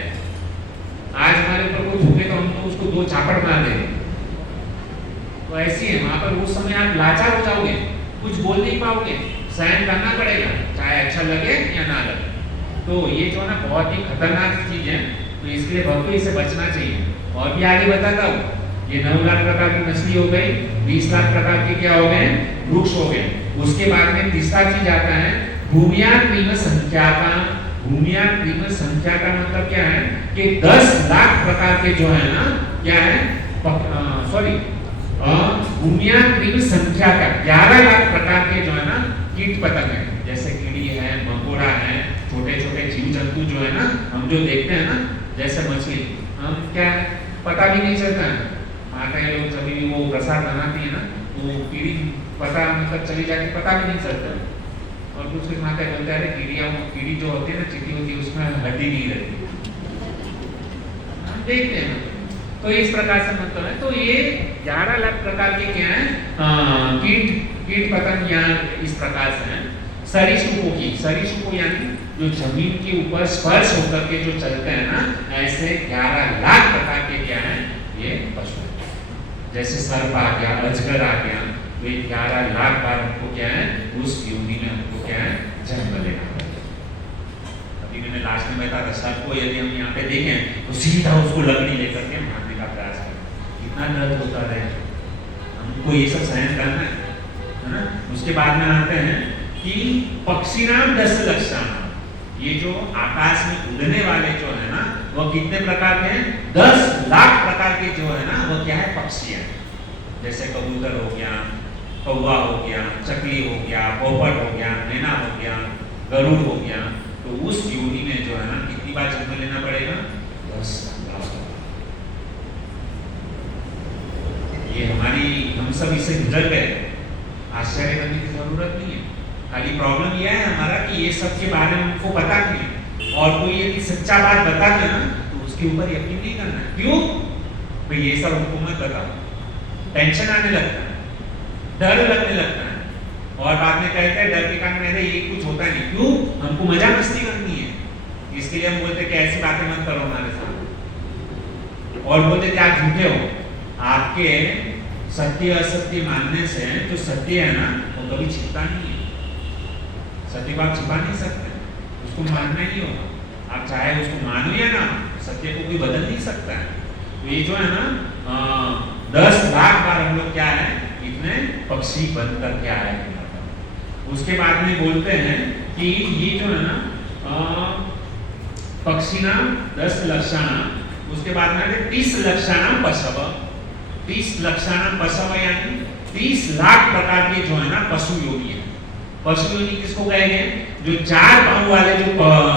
आज हमारे ऊपर कोई थूके तो हम तो उसको 2 चापड़ मार देंगे। तो ऐसी है, वहां पर उस समय आप लाचार हो जाओगे, कुछ बोल नहीं पाओगे, सहन करना पड़ेगा, चाहे अच्छा लगे या ना लगे। तो ये जो ना बहुत ही खतरनाक चीज है, तो इसलिए भक्तों से बचना चाहिए। और भी आगे बताता हूँ, ये 9 लाख प्रकार की मछली हो गई, 20 लाख प्रकार के क्या हो गए, वृक्ष हो गए। उसके बाद में तीसरा चीज आता है भूमियान प्रीम संख्या का। भूमियान प्रीम संख्या का मतलब क्या है कि 10 लाख प्रकार के जो है ना क्या है, सॉरी भूमियान प्रीम संख्या का 11 लाख प्रकार के जो है ना कीट पतंग है, जैसे कीड़ी है, मकोड़ा है, छोटे छोटे जीव जंतु जो है ना हम जो देखते हैं ना, जैसे मछली, हम क्या पता भी नहीं चलता है। माता लोग जब भी वो प्रसाद बनाती है ना तो कीड़ी पता मतलब चली जाती, पता भी नहीं चलता। और कुछ कुछ माता बोलते हैं कीड़ी जो होती है ना, चीटी होती है, उसमें हड्डी नहीं रहती, हम देखते हैं। तो इस प्रकार से मतलब है। तो ये 11 लाख प्रकार के क्या है, कीट कीट पतंग यहाँ इस प्रकार से हैं। सरीसृपों की, सरीसृपों यानी जो जमीन के ऊपर स्पर्श होकर के जो चलते हैं ना, ऐसे 11 लाख प्रकार के क्या हैं ये पशु। जैसे सर्प आ गया, अजगर आ गया, वे 11 लाख बार हमको क्या है उस योनि में हमको क्या है जन्म लेना पड़ेगा। अभी मैंने लास्ट में बताया था, सर्प को यदि हम यहाँ पे देखें तो सीधा उसको लकड़ी लेकर के मारने का प्रयास करें, कितना दर्द होता रहे, हमको ये सब सहन करना है ना। उसके बाद में आते हैं कि पक्षीनाम 10 लक्षणाम, ये जो आकाश में उड़ने वाले जो है ना वो कितने प्रकार के हैं, 10 लाख प्रकार के जो है ना वो क्या है पक्षी है। जैसे कबूतर हो गया, कौवा हो गया, चकली हो गया, पोपट हो गया, मैना हो गया, गरुड़ हो गया। तो उस योनि में जो है ना कितनी बार जन्म लेना पड़ेगा, 10 लाख। ये हमारी, हम सब इससे गुजर गए, आश्चर्य करने की जरूरत नहीं है। खाली प्रॉब्लम यह है हमारा कि ये सब के बारे में हमको पता नहीं है, और कोई यदि सच्चा बात बता दे ना तो उसके ऊपर यकीन नहीं करना। क्यों भाई, ये सब हमको मत बताओ, टेंशन आने लगता है, डर लगने लगता है, और बाद में कहते हैं डर के कारण में ये कुछ होता नहीं। क्यों, हमको मजा मस्ती करनी है, इसके लिए हम बोलते कि ऐसी बातें मत करो हमारे साथ, और बोलते कि आप झूठे हो। आपके सत्य असत्य मानने से जो सत्य है ना वो कभी छिपता नहीं है। सत्य को आप छिपा नहीं सकते, उसको मानना ही होगा। आप चाहे उसको मानो या ना, सत्य को कोई बदल नहीं सकता है। तो ये जो है ना 10 लाख बार हम लोग क्या है इतने पक्षी बनकर क्या है। उसके बाद में बोलते हैं कि ये जो है ना पक्षीनाम 10 लक्षणाम, उसके बाद में 30 लक्षणाम पशव, 30 लक्षणाम पशव यानी 30 लाख प्रकार के जो है ना पशु योनि है। पशु योनि किसको कहेंगे, जो 4 पांव वाले जो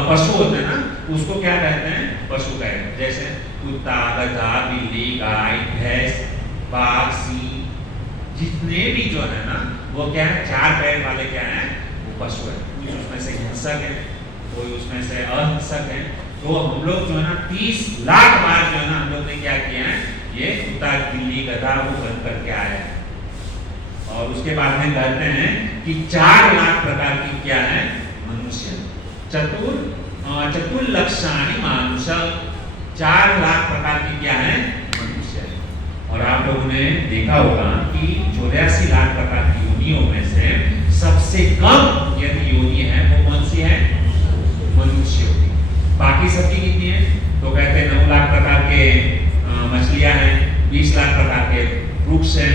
पशु होते हैं ना उसको क्या कहते हैं, पशु कहते हैं। जैसे कुत्ता, गधा, बिल्ली, गाय, भैंस, बाघ, सिंह, जितने भी जो है ना वो क्या है 4 पैर वाले क्या है वो पशु है। कुछ उसमें से हिंसक है, कोई उसमें से अहिंसक है। तो हम लोग जो है ना 30 लाख बार जो है ना हम लोग ने क्या किया है, ये कुत्ता, बिल्ली, गधा वो बन करके आया है। और उसके बाद में कहते हैं कि 4 लाख प्रकार की क्या है मनुष्य, चतुर लक्षाणी मानुष, 4 लाख प्रकार की क्या है मनुष्य। और आप लोगों ने देखा होगा कि 84 लाख प्रकार की योनियों में से सबसे कम यदि योनि है वो कौन सी है, मनुष्य योनि। बाकी सबकी कितनी है, तो कहते हैं 9 लाख प्रकार के मछलियां हैं, 20 लाख प्रकार के वृक्ष हैं,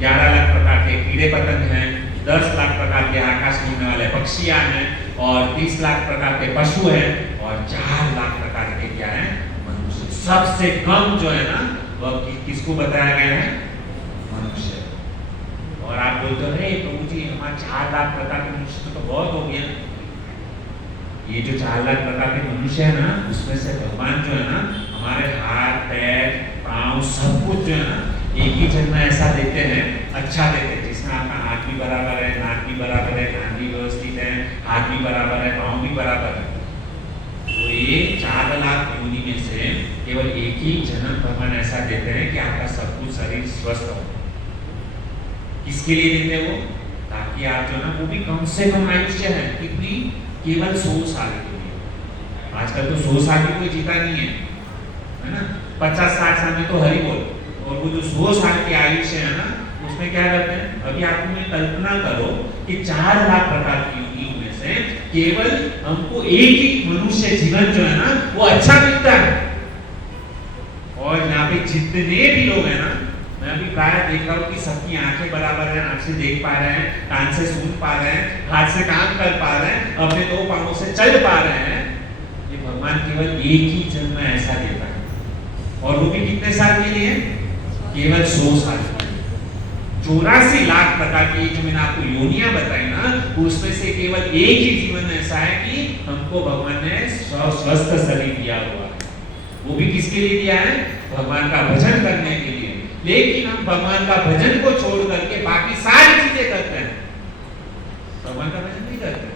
11 लाख प्रकार के कीड़े पतंग हैं, 10 लाख प्रकार के आकाश में उड़ने वाले पक्षियां हैं, और 30 लाख प्रकार के पशु हैं, और 4 लाख प्रकार के क्या है मनुष्य। सबसे कम जो है ना वह किसको बताया गया है, मनुष्य। और आप बोलते हो प्रभु जी हमारे 4 लाख प्रकार के मनुष्य तो बहुत हो गया। ये जो 4 लाख प्रकार के मनुष्य है ना उसमें से भगवान जो है ना हमारे हाथ, पैर, पाँव सब कुछ जो है ना एक ही जन्म ऐसा देते हैं, अच्छा देते हैं, जिसमें आपका हाथ भी बराबर है, नाक भी बराबर है, कान भी व्यवस्थित है, हाथ भी बराबर है, पाँव भी बराबर है। तो ये 4 लाख योनि में से केवल एक ही जन्म भगवान ऐसा देते हैं कि आपका सब कुछ शरीर स्वस्थ हो। किसके लिए देते हैं वो, ताकि आप जो ना वो भी कम से कम आयुष्य है कितनी, केवल 100 साल के लिए। आजकल तो 100 साल की कोई जीता नहीं है ना, 50-60 साल में तो हरि बोल। और वो जो 100 साल की आयुष्य है ना उसमें क्या करते हैं, अभी आप कल्पना करो कि 4 लाख प्रकार की योनियों में से केवल हमको एक ही मनुष्य जीवन जो है ना वो अच्छा मिलता है। और यहाँ पे जितने भी लोग हैं ना, मैं अभी प्राय देख रहा हूँ कि सबकी आंखें बराबर हैं, आंख से देख पा रहे हैं, कान से सुन पा रहे हैं, हाथ से काम कर पा रहे हैं, अपने 2 पांवों से चल पा रहे हैं। ये भगवान केवल एक ही जन्म ऐसा देता है, और वो भी कितने साल के लिए, केवल 100 साल। 84 लाख प्रकार की जो मैंने आपको योनियां बताई ना उसमें से केवल एक ही जीवन ऐसा है कि हमको भगवान ने स्वस्थ शरीर दिया हुआ है। वो भी किसके लिए दिया है, भगवान का भजन करने के लिए। लेकिन हम भगवान का भजन को छोड़ करके बाकी सारी चीजें करते हैं, भगवान का भजन नहीं करते।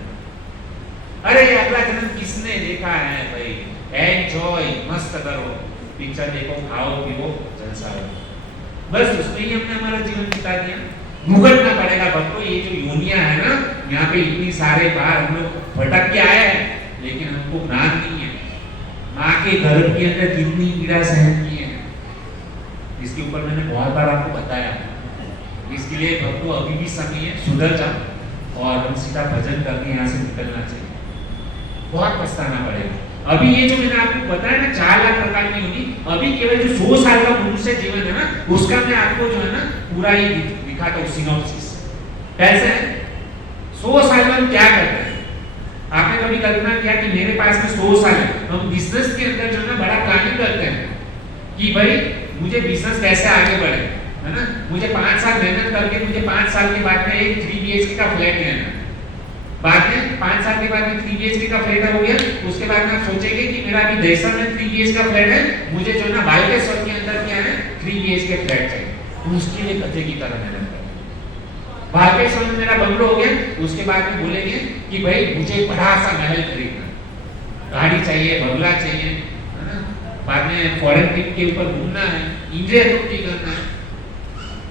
अरे अगला जन्म किसने देखा है भाई, एंजॉय मस्त करो, पिक्चर देखो, खाओ पीओ, जलसा करो, बस उसमें ही हमने हमारा जीवन बिता दिया। भुगतना पड़ेगा भक्तों। ये जो योनियां है ना, यहाँ पे इतनी सारे बार हम लोग भटक के आए हैं, लेकिन हमको ज्ञान नहीं है माँ के गर्भ के अंदर कितनी पीड़ा सहन की है। इसके ऊपर मैंने बहुत बार आपको बताया। इसके लिए भक्तों अभी भी समय है, सुधर जाओ और हम सीधा भजन करके यहाँ से निकलना चाहिए। बहुत पछताना पड़ेगा। अभी ये जो मैंने आपको बताया ना 4 लाख प्रकार की योनि, अभी केवल जो 100 साल का मनुष्य जीवन है ना, उसका मैं आपको जो है ना पूरा ही दिखाता हूँ सिनॉप्सिस। कैसे है 100 साल में हम क्या करते हैं। आपने कभी कल्पना किया कि मेरे पास में 100 साल है, हम बिजनेस के अंदर जो है ना बड़ा प्लानिंग करते हैं कि भाई मुझे बिजनेस कैसे आगे बढ़े, है ना। मुझे 5 साल मेहनत करके मुझे 5 साल के बाद में एक 3 BHK का फ्लैट लेना है। बाद में 5 साल के बाद में 3 BHK का फ्लैट हो गया, उसके बाद में आप सोचेंगे कि मेरा अभी दहसा में 3 BHK का फ्लैट है, मुझे जो है ना बाइकेश्वर के अंदर क्या है 3 BHK फ्लैट चाहिए। तो उसके लिए कच्चे की तरह मेहनत करें। बाइकेश्वर में मेरा बंगलो हो गया, उसके बाद में बोलेंगे कि भाई मुझे बड़ा सा महल खरीदना, गाड़ी चाहिए, बंगला चाहिए, है ना। बाद में फॉरेन ट्रिप के ऊपर घूमना है, इंडिया ट्रिप करना है।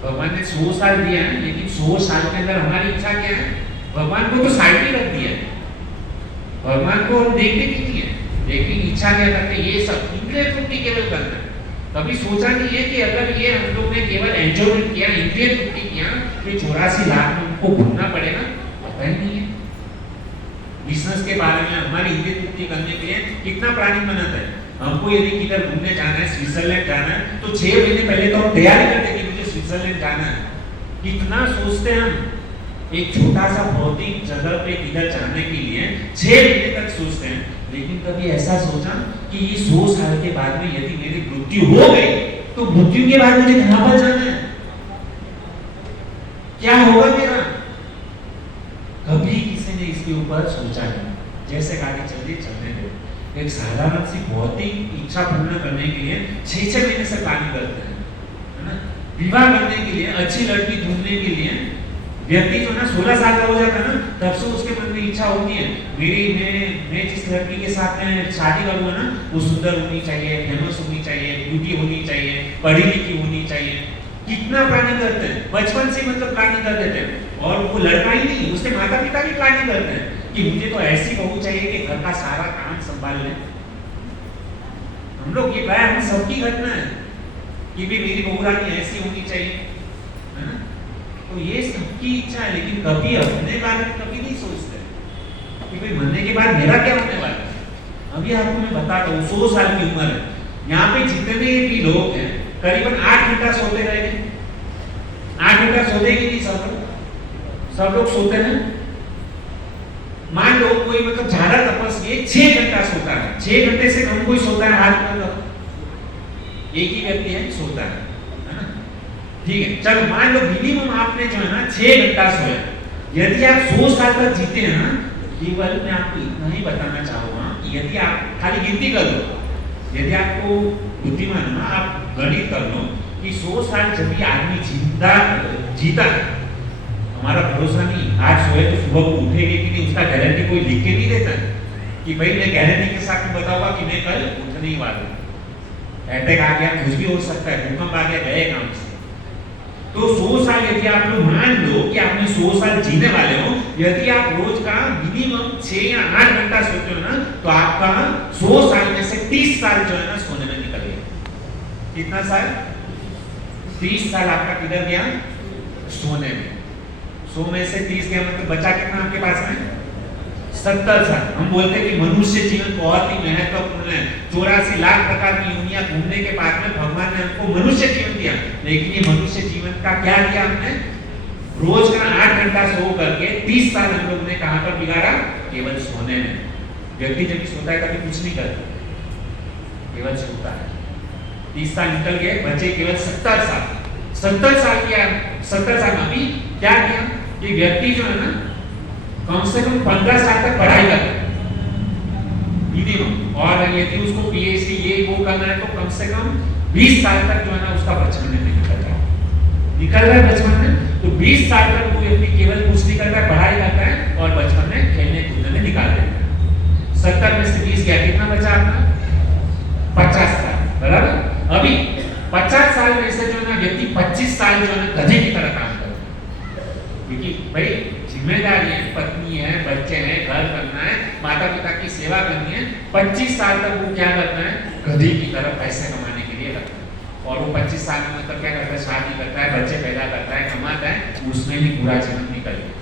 भगवान ने 100 साल दिया है, लेकिन 100 साल के अंदर हमारी इच्छा क्या है। भगवान को तो साइड में रख दिया है, भगवान को हम देखते नहीं है, लेकिन इच्छा क्या करते हैं ये सब इंद्रिय तृप्ति केवल करना है। कभी सोचा नहीं है कि अगर ये हम लोग ने केवल एंजॉयमेंट किया, इंद्रिय तृप्ति किया, तो 84 लाख में उनको भुगतना पड़ेगा, पता ही नहीं है। बिजनेस के बारे में हमारी इंद्रिय तृप्ति करने के लिए कितना प्लानिंग बनाता है। हमको यदि किधर घूमने जाना है, स्विट्जरलैंड जाना है, तो 6 महीने पहले तो हम तैयारी करते हैं कि मुझे स्विट्जरलैंड जाना है। कितना सोचते हैं हम एक छोटा सा भौतिक जगह पे किधर जाने के लिए 6 महीने तक सोचते हैं, लेकिन कभी ऐसा सोचा कि ये 100 साल के बाद में यदि मेरी मृत्यु हो गई तो मृत्यु के बाद मुझे कहां पर जाना है, क्या होगा मेरा। कभी किसी ने इसके ऊपर सोचा नहीं। जैसे गाड़ी चलने दो, एक साधारण सी भौतिक इच्छा पूर्ण करने के लिए 6 महीने से प्लानिंग करते हैं, है ना। विवाह करने के लिए, अच्छी लड़की ढूंढने के लिए व्यक्ति जो ना 16 साल का हो जाता है ना, तब से उसके मन में इच्छा होती है मैं जिस लड़की के साथ में शादी करूंगा ना, वो सुंदर होनी चाहिए, फेमस होनी चाहिए, ब्यूटी होनी चाहिए, पढ़ी लिखी होनी चाहिए। कितना प्लानिंग करते हैं, बचपन से मतलब प्लानिंग कर देते हैं। और वो लड़का ही नहीं, उसके माता पिता भी प्लानिंग करते हैं कि मुझे तो ऐसी बहू चाहिए कि घर का सारा काम संभाल ले। हम लोग ये गाय हम सबकी घटना है कि भी मेरी बहू रानी ऐसी होनी चाहिए, है ना। तो ये सबकी इच्छा है, लेकिन कभी अपने बारे में कभी नहीं सोचते कि भाई मरने के बाद मेरा क्या होने वाला है। अभी आपको मैं बताता हूँ 100 साल की उम्र है, यहाँ पे जितने भी लोग हैं करीबन 8 घंटा सोते रहेंगे। 8 घंटा सोते कि नहीं सब लोग सोते हैं। मान लो कोई मतलब ज्यादा तपस्वी 6 घंटा सोता है, 6 घंटे से कम कोई सोता है हाथ में करो, एक ही व्यक्ति है सोता है ना। ठीक है, चलो मान लो मिनिमम आपने जो है ना 6 घंटा सोया। यदि आप 100 साल तक जीते हैं ना, केवल मैं आपको इतना ही बताना चाहूंगा कि यदि आप खाली गिनती कर लो, यदि आपको बुद्धिमान है ना, आप गणित कर लो कि 100 साल जब भी आदमी जीता है, हमारा भरोसा नहीं आज सोए तो सुबह को उठेगी कि नहीं, उसका गारंटी कोई लिख के नहीं देता है कि भाई मैं गारंटी के साथ बताऊंगा कि मैं कल उठने ही वाला हूं। अटैक आ गया, कुछ भी हो सकता है, भूकंप आ गया, गए काम से। तो 100 साल यदि आप लोग मान लो कि आपने 100 साल जीने वाले हो, यदि आप रोज का मिनिमम 6 या 8 घंटा सोते हो ना, तो आपका 100 साल में से 30 साल जो है ना सोने में निकल गया। कितना साल? 30 साल आपका किधर गया? सोने में। 100 में से 30 गया, मतलब बचा कितना आपके पास में? 70 साल। हम बोलते हैं कि मनुष्य जीवन बहुत ही महत्वपूर्ण है। 84 लाख प्रकार की दुनिया घूमने के बाद में भगवान ने हमको मनुष्य जीवन दिया, लेकिन ये मनुष्य जीवन का क्या किया हमने? रोज का 8 घंटा सो करके 30 साल हम लोग ने कहां पर बिगाड़ा? केवल सोने में। व्यक्ति जब सोता है कभी कुछ नहीं करता, केवल सोता है। 30 साल निकल गए, बचे केवल 70 साल। 70 साल किया, 70 साल में अभी क्या किया कि व्यक्ति जो है ना कम से कम 15 साल तक पढ़ाई करता है मिनिमम, और यदि उसको पीएचडी ये वो करना है तो कम से कम 20 साल तक जो है ना उसका बचपन में निकल रहा है बचपन में। तो 20 साल तक वो व्यक्ति केवल कुछ नहीं करता है, पढ़ाई करता है और बचपन में खेलने कूदने में निकाल देता है। 70 में से 20 गया, कितना बचा आपका? 50 साल, बराबर। अभी 50 साल में से जो है ना व्यक्ति 25 साल जो है ना गधे की तरह काम करता है। क्योंकि भाई जिम्मेदारी है, पत्नी है, बच्चे हैं, घर करना है, माता पिता की सेवा करनी है। 25 साल तक वो क्या करता है, गधी की तरह पैसे कमाने के लिए लगता है। और वो 25 साल में मतलब क्या करता है, शादी करता है, बच्चे पैदा करता है, कमाता है, उसमें भी पूरा जीवन निकल गया।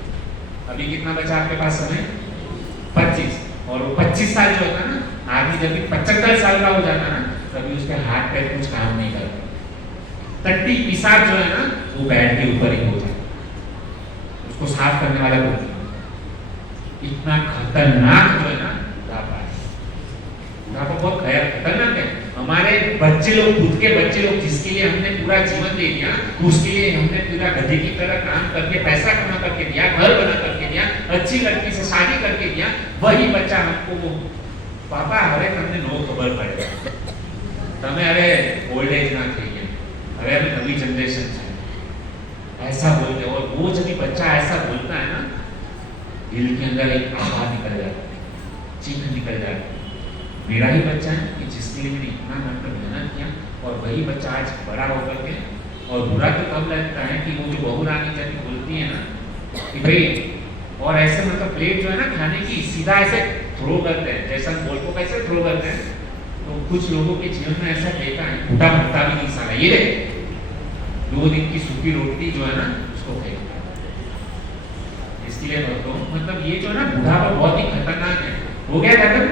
अभी कितना बचा आपके पास समय? 25। और वो 25 साल जो होता है ना, आदमी जब भी 75 साल का हो जाता है ना, तभी उसके हाथ पैर कुछ काम नहीं करते। टट्टी पिसाब जो है ना, वो बेड के ऊपर ही हो जाए, उसको साफ करने वाला कोई नहीं। इतना खतरनाक जो है ना बुढ़ापा है। बुढ़ापा बहुत खतरनाक है। हमारे बच्चे लोग, खुद के बच्चे लोग, जिसके लिए हमने पूरा जीवन दे दिया, उसके लिए हमने पूरा गधे की तरह काम करके पैसा कमा करके दिया, घर बना करके दिया, अच्छी लड़की से शादी करके दिया, वही बच्चा हमको पापा हरे તમને नो खबर પડે, તમે હવે ओल्ड एज ना થઈ ગયા, હવે અમે નવી जनरेशन છે, ऐसा बोलते। और वो जब बच्चा ऐसा बोलता है ना, दिल के अंदर एक आवाज निकल जाता है, चिन्ह निकल जाता है, मेरा ही बच्चा है कि जिसके लिए मैंने इतना मेहनत किया। और वही बच्चा आज बड़ा होकर के, और बुरा तो कब लगता है कि वो जो बहू रानी जब बोलती है ना कि भाई, और ऐसे मतलब प्लेट जो है ना खाने की सीधा ऐसे थ्रो करते हैं, जैसा बोल को कैसे थ्रो करते हैं। तो कुछ लोगों के जीवन में ऐसा देखा है, भूटा भरता भी नहीं साला, ये देख 2 दिन की सूखी रोटी जो है ना उसको फेंक। इसलिए दोस्तों मतलब ये जो है ना बुढ़ापा बहुत ही खतरनाक है। हो गया खत्म,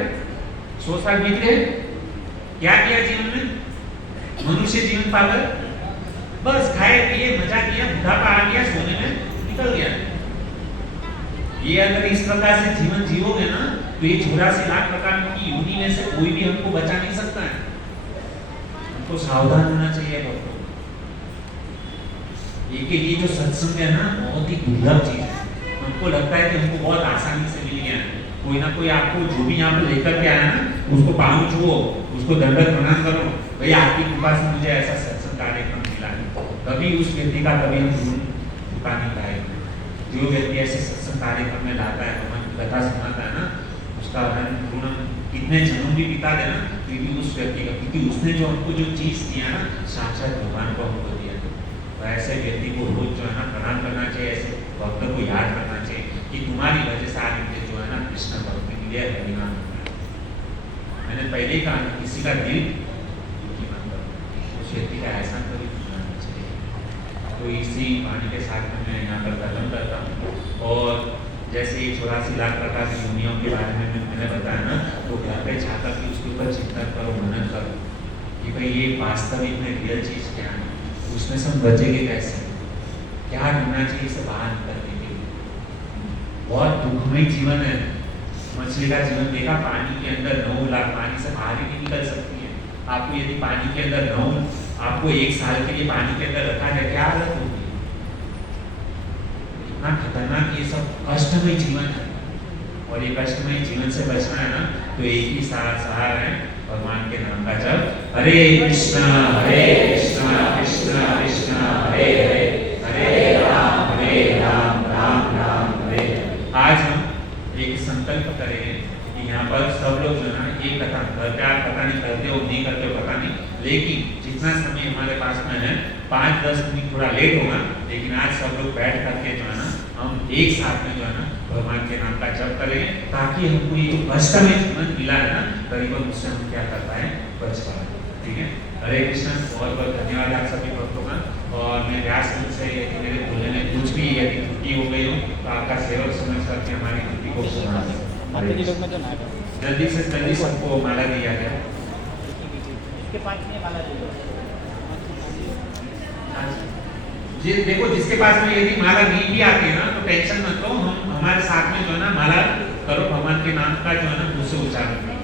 100 साल बीत गए, क्या किया जीवन में? मनुष्य जीवन पागल, बस खाए पिए मजा किया, बुढ़ापा आ गया, सोने में निकल गया। ये अगर इस प्रकार से जीवन जियोगे ना, तो ये 84 लाख प्रकार की योनि में से कोई भी हमको बचा नहीं सकता है। हमको सावधान होना चाहिए दोस्तों। ये जो सत्संग है ना, बहुत ही दुर्लभ चीज है। हमको लगता है कि हमको बहुत आसानी से मिल गया। कोई ना कोई आपको जो भी यहाँ पे लेकर के आया ना, उसको पाँव छुओ, उसको दंडवत प्रणाम करो, भाई आपकी कृपा से मुझे ऐसा सत्संग कार्यक्रम मिला है। कभी उस व्यक्ति का कभी हम ऋण चुका नहीं पाएंगे। जो व्यक्ति ऐसे सत्संग कार्यक्रम में लाता है, हमारी कथा सुनाता है ना, उसका ऋण कितने जन्म भी बिता देना, क्योंकि उस व्यक्ति का, क्योंकि उसने जो हमको जो चीज दिया ना, साक्षात भगवान को हमको दिया। तो ऐसे व्यक्ति को रोज जो है ना प्रणाम करना चाहिए, ऐसे भक्त को याद करना चाहिए कि तुम्हारी वजह से आज मुझे जो है ना कृष्ण भक्ति के लिए हरिनाम करना है। मैंने पहले ही कहा, किसी का दिल दुखी मत करो, उस व्यक्ति का ऐसा कभी बनाना चाहिए। तो इसी वाणी के साथ में मैं यहाँ पर खत्म करता हूँ। और जैसे 84 लाख प्रकार की योनियों के बारे में मैंने बताया ना, तो घर पे जाकर के उसके ऊपर चिंतन करो, मनन करो कि भाई ये वास्तविक में रियल चीज़ क्या है, उसमें से हम बचेंगे कैसे, क्या करना चाहिए इसे बाहर निकलने के लिए। बहुत दुखमय जीवन है। मछली का जीवन देखा, पानी के अंदर 9 लाख, पानी से बाहर ही नहीं निकल सकती है। आपको यदि पानी के अंदर 9, आपको 1 साल के लिए पानी के अंदर रखा जाए, क्या हालत होगी? इतना खतरनाक ये सब कष्टमय जीवन है। और ये कष्टमय जीवन से बचना है ना, तो एक ही सहारा है, भगवान के नाम का जप। हरे कृष्णा कृष्ण कृष्ण हरे हरे, हरे राम राम राम हरे हरे। आज हम एक संकल्प करेंगे कि यहाँ पर सब लोग जो है ना, एक कथा करते, आप पता नहीं करते हो नहीं करते हो पता नहीं, लेकिन जितना समय हमारे पास में है, 5-10 मिनट थोड़ा लेट होगा, लेकिन आज सब लोग बैठ करके जो है ना, हम एक साथ में जो है ना भगवान के नाम का जप करेंगे, ताकि हमको ये जो कष्टमय जीवन मिला है ना, करीबन उससे हम क्या कर पाए, बच पाए। ठीक है, हरे कृष्ण। बहुत बहुत धन्यवाद आप सभी भक्तों का। और मैं व्यास से यदि मेरे बोलने में कुछ भी यदि त्रुटि हो गई हो, तो आपका सेवक समझ करके हमारी त्रुटि को सुना दें। जल्दी से जल्दी सबको माला दिया गया। जी देखो, जिसके पास में यदि माला नहीं भी आती है ना, तो टेंशन मत लो, हम हमारे साथ में जो है ना माला करो, भगवान के नाम का जो है ना मुझसे उच्चारण करो।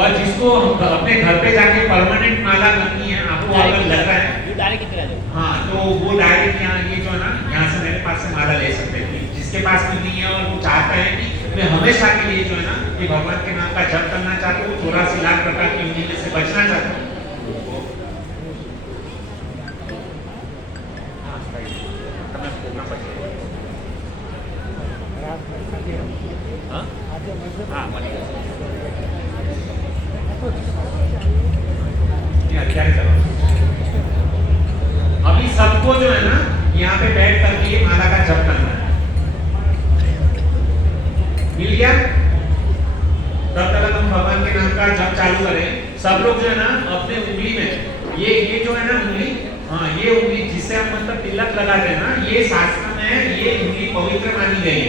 और जिसको अपने घर पे जाके परमानेंट माला करनी है, आपको अगर लग रहा है, हाँ, तो वो डायरेक्ट यहाँ ये जो है ना, यहाँ से मेरे पास से माला ले सकते हैं। जिसके पास में नहीं है और वो चाहता है कि मैं हमेशा के लिए जो है ना कि भगवान के नाम का जप करना चाहता हूँ, 84 लाख प्रकार की योनि में से बचना चाहता हूँ, क्या चलो करें, सब लोग जो है ना अपने उंगली में ये जो है ना उंगली, हाँ ये उंगली जिससे हम मतलब तिलक लगाते हैं ना, ये शास्त्र में ये उंगली पवित्र मानी गई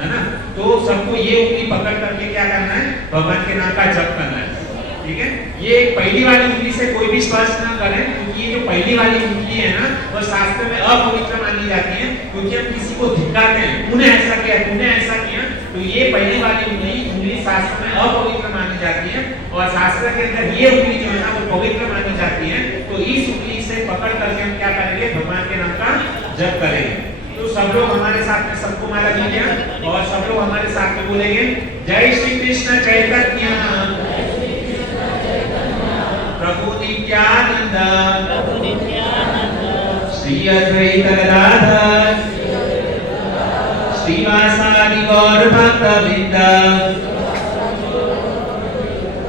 है ना। तो सबको ये उंगली पकड़ करके क्या करना है, भगवान के नाम का जप करना है, ठीक है। ये पहली वाली उंगली से कोई भी स्पर्श ना करें, क्योंकि ये जो पहली वाली उंगली है ना वो शास्त्र में अपवित्र मानी जाती है, क्योंकि हम किसी को धिक्कारते हैं, तूने ऐसा किया, तूने ऐसा किया, तो ये पहली वाली उंगली शास्त्र में अपवित्र मानी जाती है, और शास्त्र के अंदर ये उंगली जो है ना वो पवित्र मानी जाती है। तो इस उंगली से पकड़ करके हम क्या करेंगे, भगवान के नाम का जप करेंगे। तो सब लोग हमारे साथ में, सबको माला लीजिए और सब लोग हमारे साथ में बोलेंगे, जय श्री कृष्ण चैतन्य प्रभु नित्यानंद श्री अद्वैत गदाधर श्रीवासादि गौर भक्तवृंद।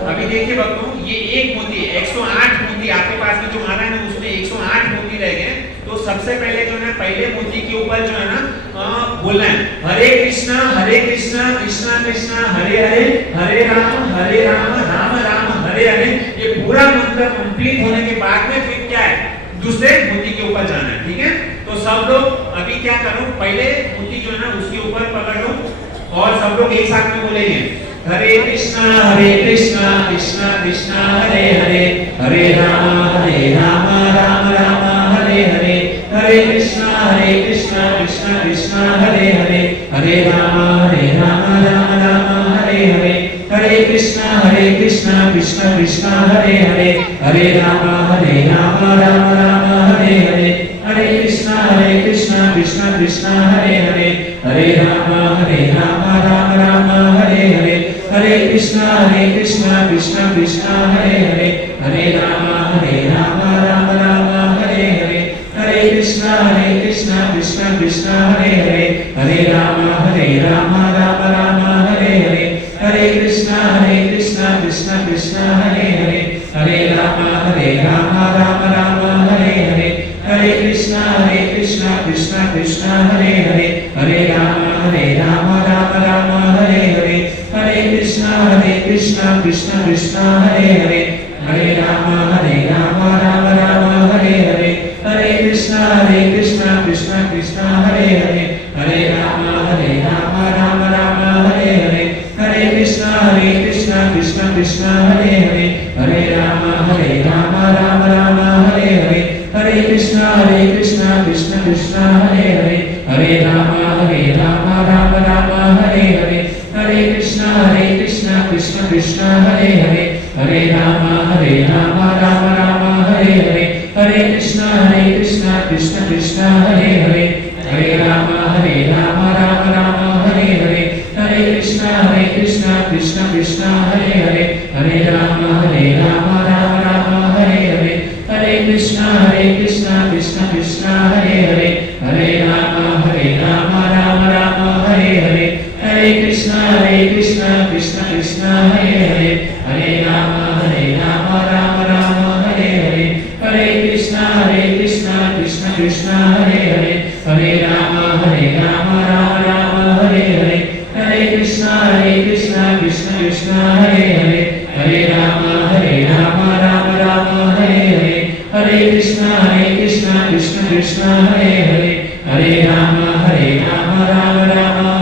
अभी देखिए भक्तों, ये एक मोती 108 मोती आपके पास में जो माला है ना उसमें 108 मोती रह गए। तो सबसे पहले जो है पहले मोती के ऊपर जो है ना बोलना है हरे कृष्णा कृष्णा कृष्णा हरे हरे, हरे राम राम राम हरे हरे। ये पूरा मंत्र कंप्लीट होने के बाद में फिर क्या है, दूसरे मोती के ऊपर जाना है, ठीक है। तो सब लोग अभी क्या करो, पहले मोती जो है ना उसके ऊपर पकड़ लो और सब लोग एक साथ में बोलेंगे हरे कृष्णा कृष्णा कृष्णा हरे हरे, हरे राम राम राम हरे हरे, हरे कृष्णा कृष्णा कृष्णा हरे हरे, हरे राम राम राम हरे हरे, हरे कृष्णा कृष्णा कृष्णा हरे हरे, हरे राम राम राम हरे हरे, हरे कृष्णा कृष्णा कृष्णा हरे हरे, हरे राम राम राम हरे हरे, हरे कृष्णा कृष्णा कृष्णा हरे हरे, हरे राम राम राम हरे हरे, हरे कृष्णा कृष्णा कृष्णा हरे हरे, हरे राम राम राम हरे हरे, हरे कृष्णा कृष्णा कृष्णा हरे हरे, हरे राम राम राम हरे हरे, हरे कृष्णा कृष्णा कृष्णा हरे हरे, हरे राम राम राम हरे हरे, हरे कृष्णा कृष्णा कृष्णा हरे हरे, हरे राम राम राम हरे हरे, हरे कृष्णा कृष्णा कृष्णा हरे हरे, हरे राम राम राम हरे हरे, हरे कृष्णा कृष्णा कृष्णा हरे हरे, हरे राम राम राम हरे हरे, हरे कृष्णा कृष्णा कृष्णा हरे हरे, हरे राम राम राम हरे हरे, हरे कृष्णा कृष्णा कृष्णा हरे हरे, हरे राम राम राम हरे हरे, हरे कृष्णा कृष्णा कृष्णा हरे हरे, हरे राम राम हरे हरे, हरे कृष्णा कृष्णा कृष्णा हरे हरे, हरे राम राम हरे हरे, हरे कृष्णा कृष्णा कृष्णा हरे हरे, हरे राम राम हरे हरे, हरे कृष्णा कृष्णा कृष्णा हरे हरे, हरे राम राम हरे हरे, हरे कृष्णा कृष्णा कृष्णा हरे हरे, हरे राम राम हरे हरे, हरे कृष्णा कृष्णा कृष्णा हरे हरे, हरे राम राम हरे हरे, हरे कृष्णा कृष्णा कृष्णा हरे हरे, हरे राम राम हरे हरे, हरे कृष्णा कृष्णा कृष्णा हरे हरे, हरे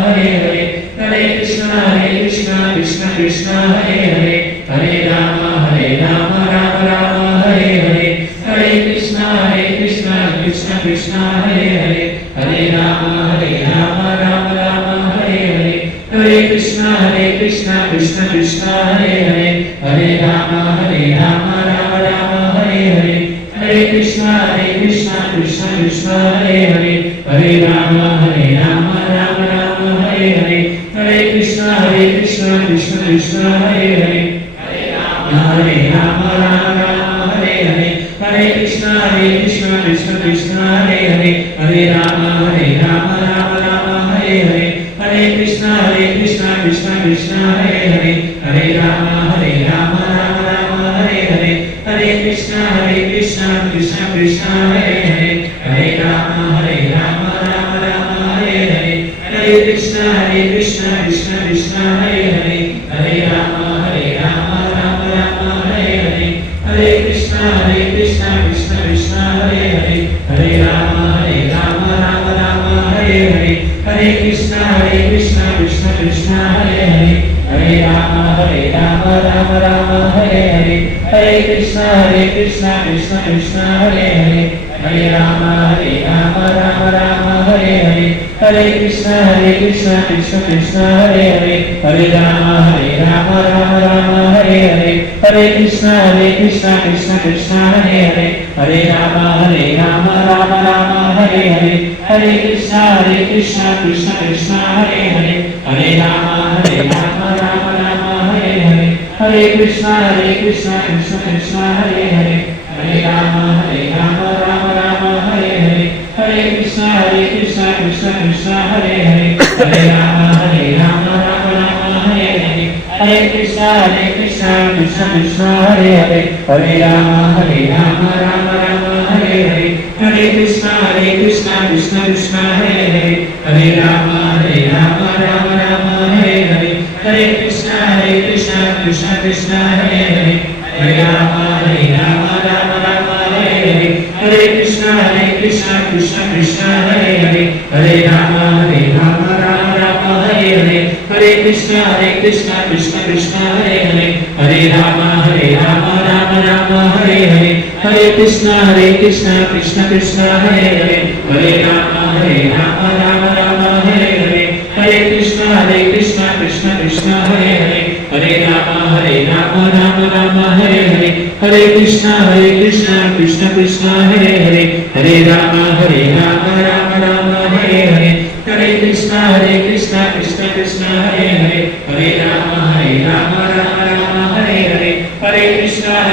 राम राम हरे हरे, हरे कृष्णा कृष्णा कृष्णा हरे हरे, हरे राम राम हरे हरे, हरे कृष्णा कृष्णा कृष्णा हरे हरे, हरे राम राम हरे हरे, हरे कृष्णा कृष्णा कृष्णा हरे हरे, हरे राम राम हरे हरे, हरे कृष्णा कृष्णा कृष्णा हरे हरे, हरे राम राम हरे हरे, हरे कृष्णा कृष्णा कृष्णा हरे हरे, हरे राम राम हरे हरे, हरे कृष्णा कृष्णा कृष्णा हरे हरे, हरे राम राम हरे हरे, हरे कृष्णा कृष्णा कृष्णा हरे हरे, हरे राम राम हरे हरे, हरे कृष्णा कृष्णा कृष्णा हरे हरे, हरे राम राम हरे कृष्णा कृष्णा कृष्णा हरे हरे हरे राम राम राम हरे हरे हरे कृष्णा कृष्णा कृष्णा हरे हरे हरे राम राम राम हरे हरे हरे कृष्णा कृष्णा कृष्णा हरे हरे हरे राम राम राम हरे हरे हरे कृष्णा कृष्णा कृष्णा हरे हरे हरे राम राम हरे हरे हरे कृष्णा कृष्णा कृष्णा हरे हरे हरे राम राम हरे हरे हरे कृष्णा कृष्णा कृष्णा हरे हरे हरे राम राम हरे हरे हरे कृष्णा कृष्णा कृष्णा हरे हरे हरे राम राम हरे हरे हरे कृष्णा कृष्णा कृष्णा हरे हरे हरे राम राम हरे हरे हरे कृष्णा कृष्णा कृष्णा हरे हरे हरे राम राम हरे हरे हरे कृष्णा कृष्णा कृष्णा हरे हरे हरे राम राम हरे हरे हरे कृष्णा कृष्णा कृष्णा हरे हरे हरे राम राम हरे हरे हरे कृष्णा कृष्णा कृष्णा हरे हरे हरे राम राम हरे हरे हरे कृष्णा कृष्णा कृष्णा हरे हरे हरे राम राम हरे हरे हरे कृष्णा कृष्णा कृष्णा हरे हरे हरे राम राम हरे हरे हरे कृष्णा कृष्णा कृष्णा हरे हरे हरे राम राम हरे हरे हरे कृष्णा कृष्णा कृष्णा हरे हरे हरे राम राम हरे हरे हरे कृष्णा कृष्णा कृष्णा हरे हरे हरे राम राम हरे हरे हरे कृष्णा कृष्णा कृष्णा हरे हरे हरे राम राम हरे हरे हरे कृष्णा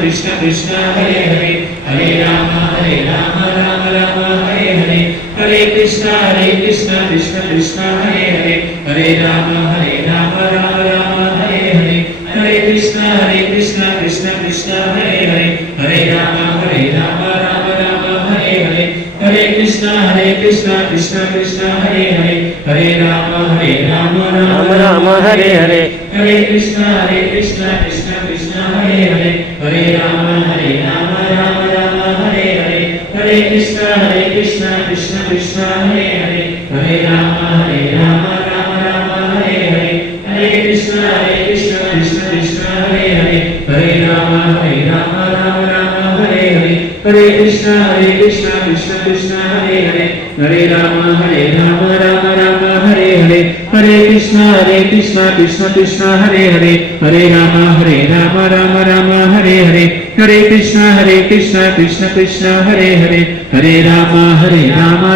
कृष्णा कृष्णा हरे हरे हरे राम राम हरे हरे हरे कृष्णा कृष्णा कृष्णा हरे हरे हरे राम राम हरे हरे हरे कृष्णा कृष्णा कृष्णा हरे हरे हरे राम राम हरे हरे हरे कृष्णा कृष्णा कृष्णा हरे हरे हरे राम राम हरे हरे हरे कृष्णा कृष्णा कृष्णा हरे हरे हरे राम राम हरे हरे हरे कृष्णा कृष्णा कृष्णा हरे हरे हरे राम राम हरे हरे हरे कृष्णा कृष्णा कृष्णा हरे हरे हरे राम हरे हरे हरे कृष्णा कृष्णा कृष्णा हरे हरे हरे राम राम हरे हरे हरे कृष्णा कृष्णा कृष्णा हरे हरे हरे राम राम हरे हरे हरे कृष्णा कृष्णा हरे हरे हरे राम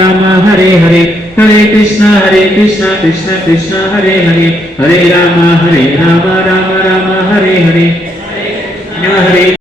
राम हरे हरे हरे कृष्णा कृष्णा कृष्णा हरे हरे हरे राम राम हरे हरे